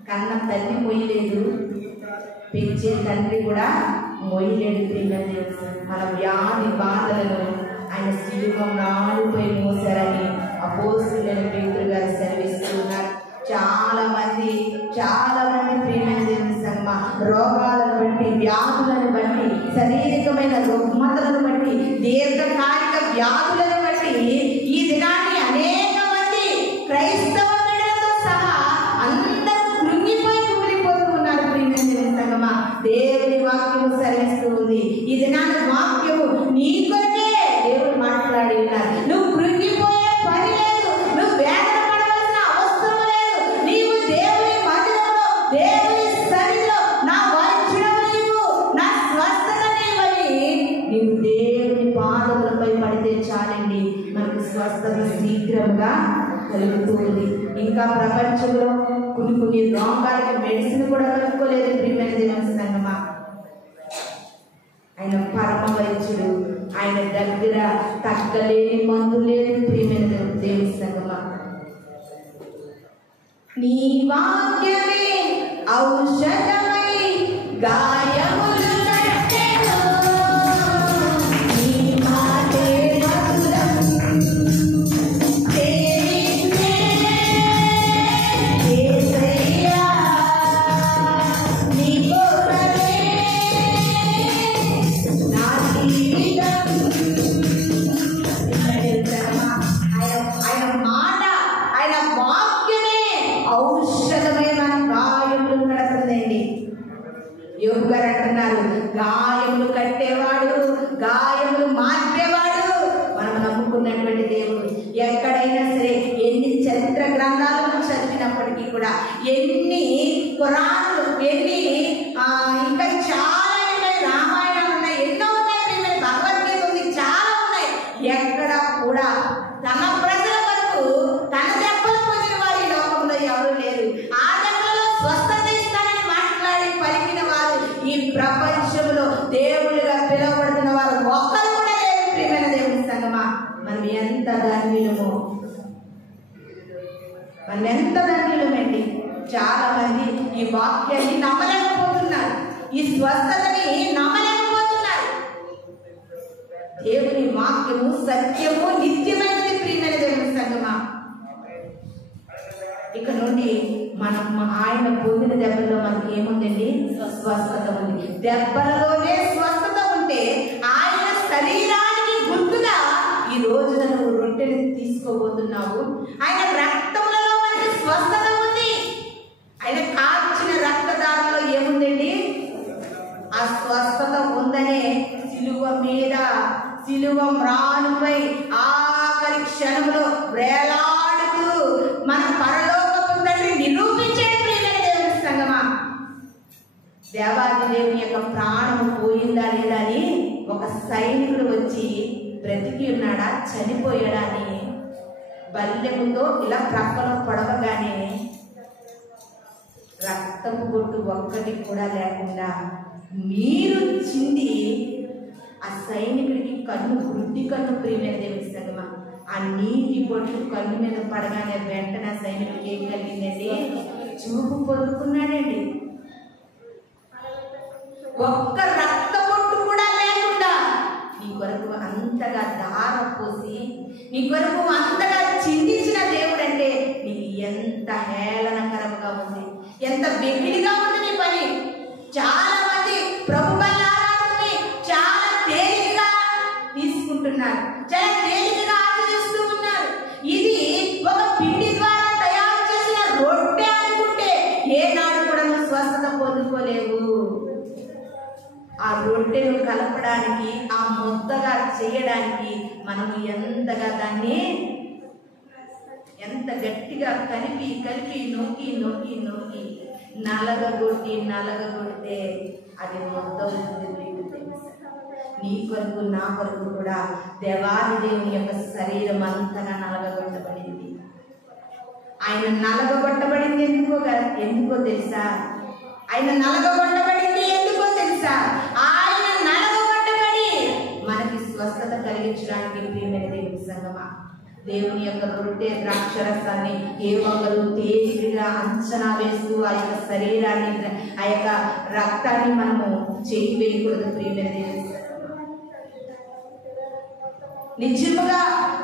కన్న తల్లి మొయ్యలేదు, పెంచే తండ్రి కూడా మొయ్యలేడు. ప్రియమైన మన వ్యాధి బాధలను ఆయన సిలువ మ్రానుపై మోసారని అపోస్తలుడైన పేతురు గారు సెలవిస్తున్నారు. చాలా మంది ప్రియమైన దేవుని సంగమా, రోగాలను బట్టి, వ్యాధులను బట్టి, శారీరకమైన రుగ్మతలను బట్టి, దీర్ఘకాలిక వ్యాధులను బట్టి ఈ దినాన్ని అనేక మంది క్రైస్తవ బిడ్డలతో సహా అందరూ కృంగిపోయి కుమిలిపోతూ ఉన్నారు. ప్రియమైన దేవుని సంగమా, దేవుని వాక్యము సెలవిస్తూ ఉంది. ఈ దినాన్ని వాక్యము నీ కొరకే దేవుడు మాట్లాడి ఉన్నారు. నువ్వు కృంగిపోయే పని లేదు, నువ్వు వేదన పడవలసిన అవసరం లేదు. నీవు దేవుని మందిరంలో, దేవుని సన్నిధిలో నా వైద్యుడవు నీవు, నా స్వస్థత నీవని నీవు దేవుని పాదములపై పడితే చాలండి, మనకు స్వస్థత శీఘ్రంగా కలుగుతుంది. ఇంకా ప్రపంచంలో కొన్ని రోగాలకి మెడిసిన్ కూడా కలుపుకోలేదు. ప్రియమైన దేవుని సంగమా, ఆయన పరమ వైద్యుడు, ఆయన దగ్గర తగ్గలేని మందు లేదు. ప్రియమైన దేవుని సంగమా, నీ వాక్యమే ఔషధమై గాయములు కట్టెను, నీ మాటే మధురం యేసయ్యా, ఔషధమైన గాయములు కడుతుందండి. యోగు గారు అంటున్నారు, గాయములు కట్టేవాడు, గాయములు మార్పేవాడు మనం నమ్ముకున్నటువంటి దేవుడు. ఎక్కడైనా సరే ఎన్ని చరిత్ర గ్రంథాలను చదివినప్పటికీ కూడా, ఎన్ని పురాణాలు, ఎన్ని ఇంకా చాలా రామాయణాలు ఉన్నాయి, ఎన్నో ఉన్నాయి, భగవద్గీత ఉంది, చాలా ఉన్నాయి. ఎక్కడ కూడా తన ప్రజల వరకు తన దెబ్బలు పొందిన వారి లోకంలో ఎవరు లేరు. ఆ దెబ్బలలో స్వస్థత ఇస్తానని మాట్లాడి పలికిన వారు ఈ ప్రపంచంలో దేవుడిగా పిలువబడుతున్న వారు ఒక్కరు కూడా లేరు. ప్రియమైన దేవుని సంగమా, మనం ఎంత ధన్యులమో, మనం ఎంత ధన్యులమండి. చాలా మంది ఈ వాక్యాన్ని నమ్మలేకపోతున్నారు, ఈ స్వస్థతని నమ్మలేకపోతున్నారు. దేవుని వాక్యము సత్యము నిత్యమైనది. ప్రియమైన దేవుని సంగమా, ఇక నుండి మనం ఆయన పొందిన దెబ్బల్లో మనకి ఏముందండి? స్వస్థత ఉంది. దెబ్బలలోనే స్వస్థత ఉంటే ఆయన శరీరానికి గుర్తుగా ఈ రోజున నువ్వు రొట్టెని తీసుకోబోతున్నావు. ఆయన రక్తములలో మనకి స్వస్థత ఉంది. ఆయన కాల్చిన రక్తదారంలో ఏముందండి? ఆ స్వస్థత ఉందనే సిలువ మీద, సిలువ మ్రానుపై ఆఖరి క్షణంలో వేలాడుతూ మన పరలోకపు తండ్రి నిరూపించాడు. ప్రియమైన దేవుని సంగమా, దేవాది దేవుని యొక్క ప్రాణము పోయిందా లేదా అని ఒక సైనికుడు వచ్చి బ్రతికి ఉన్నాడా చనిపోయాడా అని బల్లెముతో ఇలా ప్రక్కలో పొడవగానే రక్తపు బొట్టు ఒక్కటి కూడా లేకుండా నీరు చింది ఆ సైనికుడికి కన్ను, గుడ్డి కన్ను. ప్రియమైన దేవుని సంగమా, ఆ నీటి బొట్టు కన్ను మీద పడగానే వెంటనే సైనికుడికి ఏం కలిగిందండి? చూపు పొందుకున్నాడండి. ఒక్క రక్త బొట్టు కూడా లేకుండా నీ కొరకు అంతగా దార పోసి, నీ కొరకు అంతగా చిందించిన దేవుడు అంటే నీకు ఎంత హేళనకరంగా ఉంది, ఎంత వెకిలిగా ఉంది నీ పని. చాలా మంది ప్రభు బల్లారాన్ని చాలా తేలికగా తీసుకుంటున్నారు, చాలా తేలికగా ఆచరిస్తూ ఉన్నారు. ఇది ఒక పిండి ద్వారా తయారు చేసిన రొట్టె అనుకుంటే ఏనాడు కూడా నువ్వు స్వస్థత పొందుకోలేవు. ఆ రొట్టెను కలపడానికి, ఆ ముద్దగా చేయడానికి మనము ఎంతగా దాన్ని ఎంత గట్టిగా కలిపి కలిపి నొక్కి నొక్కి నొక్కి నలగగొడితే అది ముద్ద అవుతుంది. నీ కొరకు నా కొరకు కూడా దేవాది దేవుని యొక్క శరీరం అంతగా నలగగొట్టబడింది. ఆయన నలగగొట్టబడింది ఎందుకో తెలుసా? ఆయన నలగగొట్టబడింది ఎందుకో తెలుసా? ఆయన నలగగొట్టబడి మనకి స్వస్థత కలిగించడానికి. ప్రియమైన దేవుని సంగమా, దేవుని యొక్క రొట్టె ద్రాక్షరసాన్ని ఏ ఒక్కరు తేలికగా అంచనా వేస్తూ ఆ యొక్క శరీరాన్ని, ఆ యొక్క రక్తాన్ని మనము చేయి వేయకూడదు. ప్రియమైన దేవుని సంగమా, నిజముగా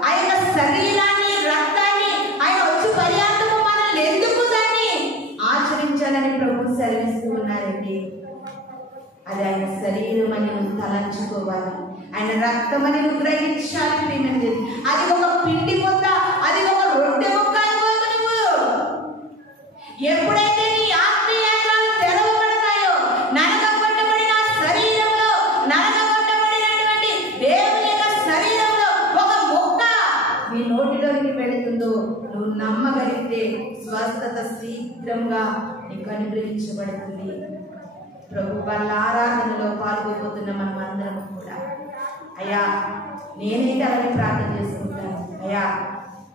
ఆ యొక్క శరీరాన్ని, రక్తాన్ని ఆయన వచ్చి పర్యాంతము మనల్ని ఎందుకు దాన్ని ఆచరించాలని ప్రభు సెలవిస్తూ ఉన్నారండి. అది ఆయన శరీరం అని నువ్వు తలంచుకోవాలి, ఆయన రక్తం అని నువ్వు గ్రహించాలి. ప్రియమైనది, అది ఒక పిండి ముద్ద, అది ఒక రొట్టె ముక్క అనుకోదు నువ్వు. ఎప్పుడైతే నీ ఆత్మీయాలు తెరవబడతాయో, నలగగొట్టబడిన శరీరంలో, నలగగొట్టబడినటువంటి దేవుని యొక్క శరీరంలో ఒక ముక్క నీ నోటిలోకి వెళుతుందో నువ్వు నమ్మగలిగితే స్వస్థత శీఘ్రంగా నీకు అనుగ్రహించబడుతుంది. ప్రభు వాళ్ళ ఆరాధనలో పాల్గొపోతున్న మనం అందరం కూడా, అయ్యా నేనైతే అలాగే ప్రార్థన చేసుకుంటాను. అయ్యా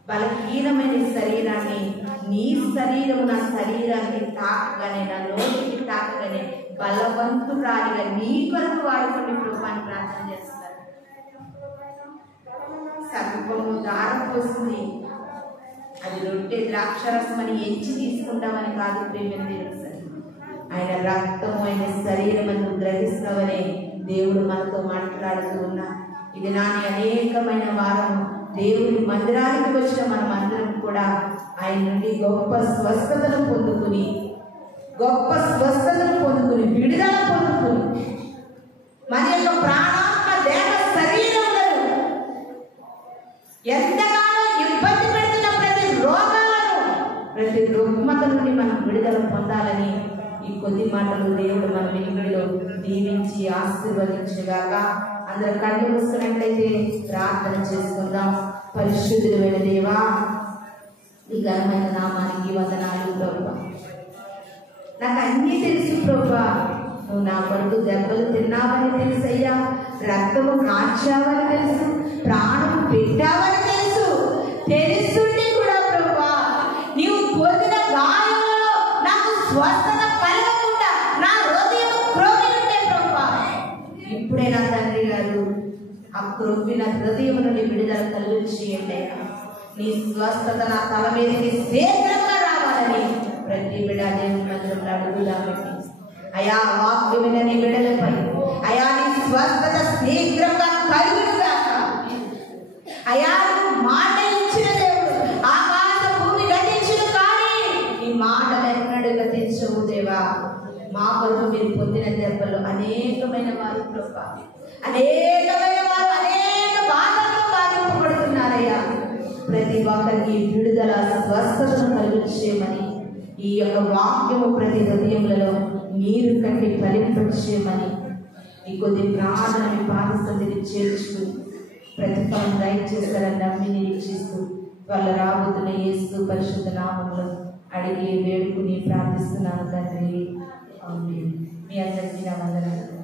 బలహీనమైన శరీరాన్ని, నీ శరీరము నా శరీరాన్ని తాకగానే, నా నోటికి తాకగానే బలవంతురాలిగా నీ కొరకు వాడుకొని ప్రభువాన్ని ప్రార్థన చేస్తారు. సర్వము దారం పోసింది, అది రొట్టె ద్రాక్షరసం అని ఎంచి తీసుకుంటామని కాదు. ప్రియమైన దేవుని ఆయన రక్తము, ఆయన శరీరం అని గ్రహిస్తావనే దేవుడు మనతో మాట్లాడుతూ ఉన్నా. ఇది నాని అనేకమైన వారం దేవుని మందిరానికి వచ్చిన మనం అందరం కూడా ఆయన నుండి గొప్ప స్వస్థతను పొందుకుని విడుదల పొందుకుని మన యొక్క ప్రాణాత్మ దేహ శరీరములను ఎంతగానో ఇబ్బంది పెడుతున్న ప్రతి రోగాలను, ప్రతి రుగ్మత నుండి మనం విడుదల పొందాలని ఈ కొద్ది మాటలు దేవుడు మన వెనుకడిలో దీవించి ఆశీర్వదించుగాక. అందరూ కళ్ళు మూసుకున్నట్లయితే ప్రార్థన చేసుకుందాం. పరిశుద్ధుడైన దేవా, ఈ ఘనమైన నామానికి వందనాలు ప్రభువా. నాకు అన్నీ తెలుసు ప్రభువా, నువ్వు నా కొరకు దెబ్బలు తిన్నావని తెలుసయ్యా, రక్తము కాచావని తెలుసు, ప్రాణం పెట్టావని తెలుసు. తెలుసుండి కూడా ప్రభువా, నీవు పొందిన గాయంలో నాకు స్వస్థత కలగకుండా నా హృదయం క్రోగి ఉంటే ప్రభువా, ఇప్పుడే నా తండ్రి గారు ఆ క్రొవ్విన హృదయం నుండి విడుదల కలిగించేయండి. నీ స్వస్థత నా తల మీదకి శీఘ్రంగా రావాలని ప్రతి బిడ్డ దేవుని మందిరంలో అడుగుదామండి. అయా వాక్కు వినని బిడ్డలపై అయా నీ స్వస్థత శీఘ్రంగా కలుగుగాక. అయా నువ్వు మాట ఇచ్చిన దేవుడు, ఆకాశ భూమి గతించును కానీ నీ మాటలు ఎన్నడూ గతించవు దేవా. మా కొరకు మీరు పొందిన దెబ్బలు అనేకమైన వారు ప్రభా, అనేకమైన వారు అనేక బాధలతో బాధింపబడుతున్నారయ్యా. ప్రతి ఒక్కరికి విడుదల స్వస్థతను కలిగించేయమని, ఈ యొక్క వాక్యము ప్రతి హృదయములలో నీరు కట్టి ఫలింపచేయమని ఈ కొద్ది ప్రార్థన మీ పాదసన్నిధికి చేర్చుకుని ప్రతిఫలం దయచేస్తారని నమ్మి నిరీక్షిస్తూ వాళ్ళ రాబోతున్న యేసు పరిశుద్ధ నామములో అడిగి వేడుకుని ప్రార్థిస్తున్నాను తండ్రి. ఆమేన్. మీ అందరికీ నా వందనాలు.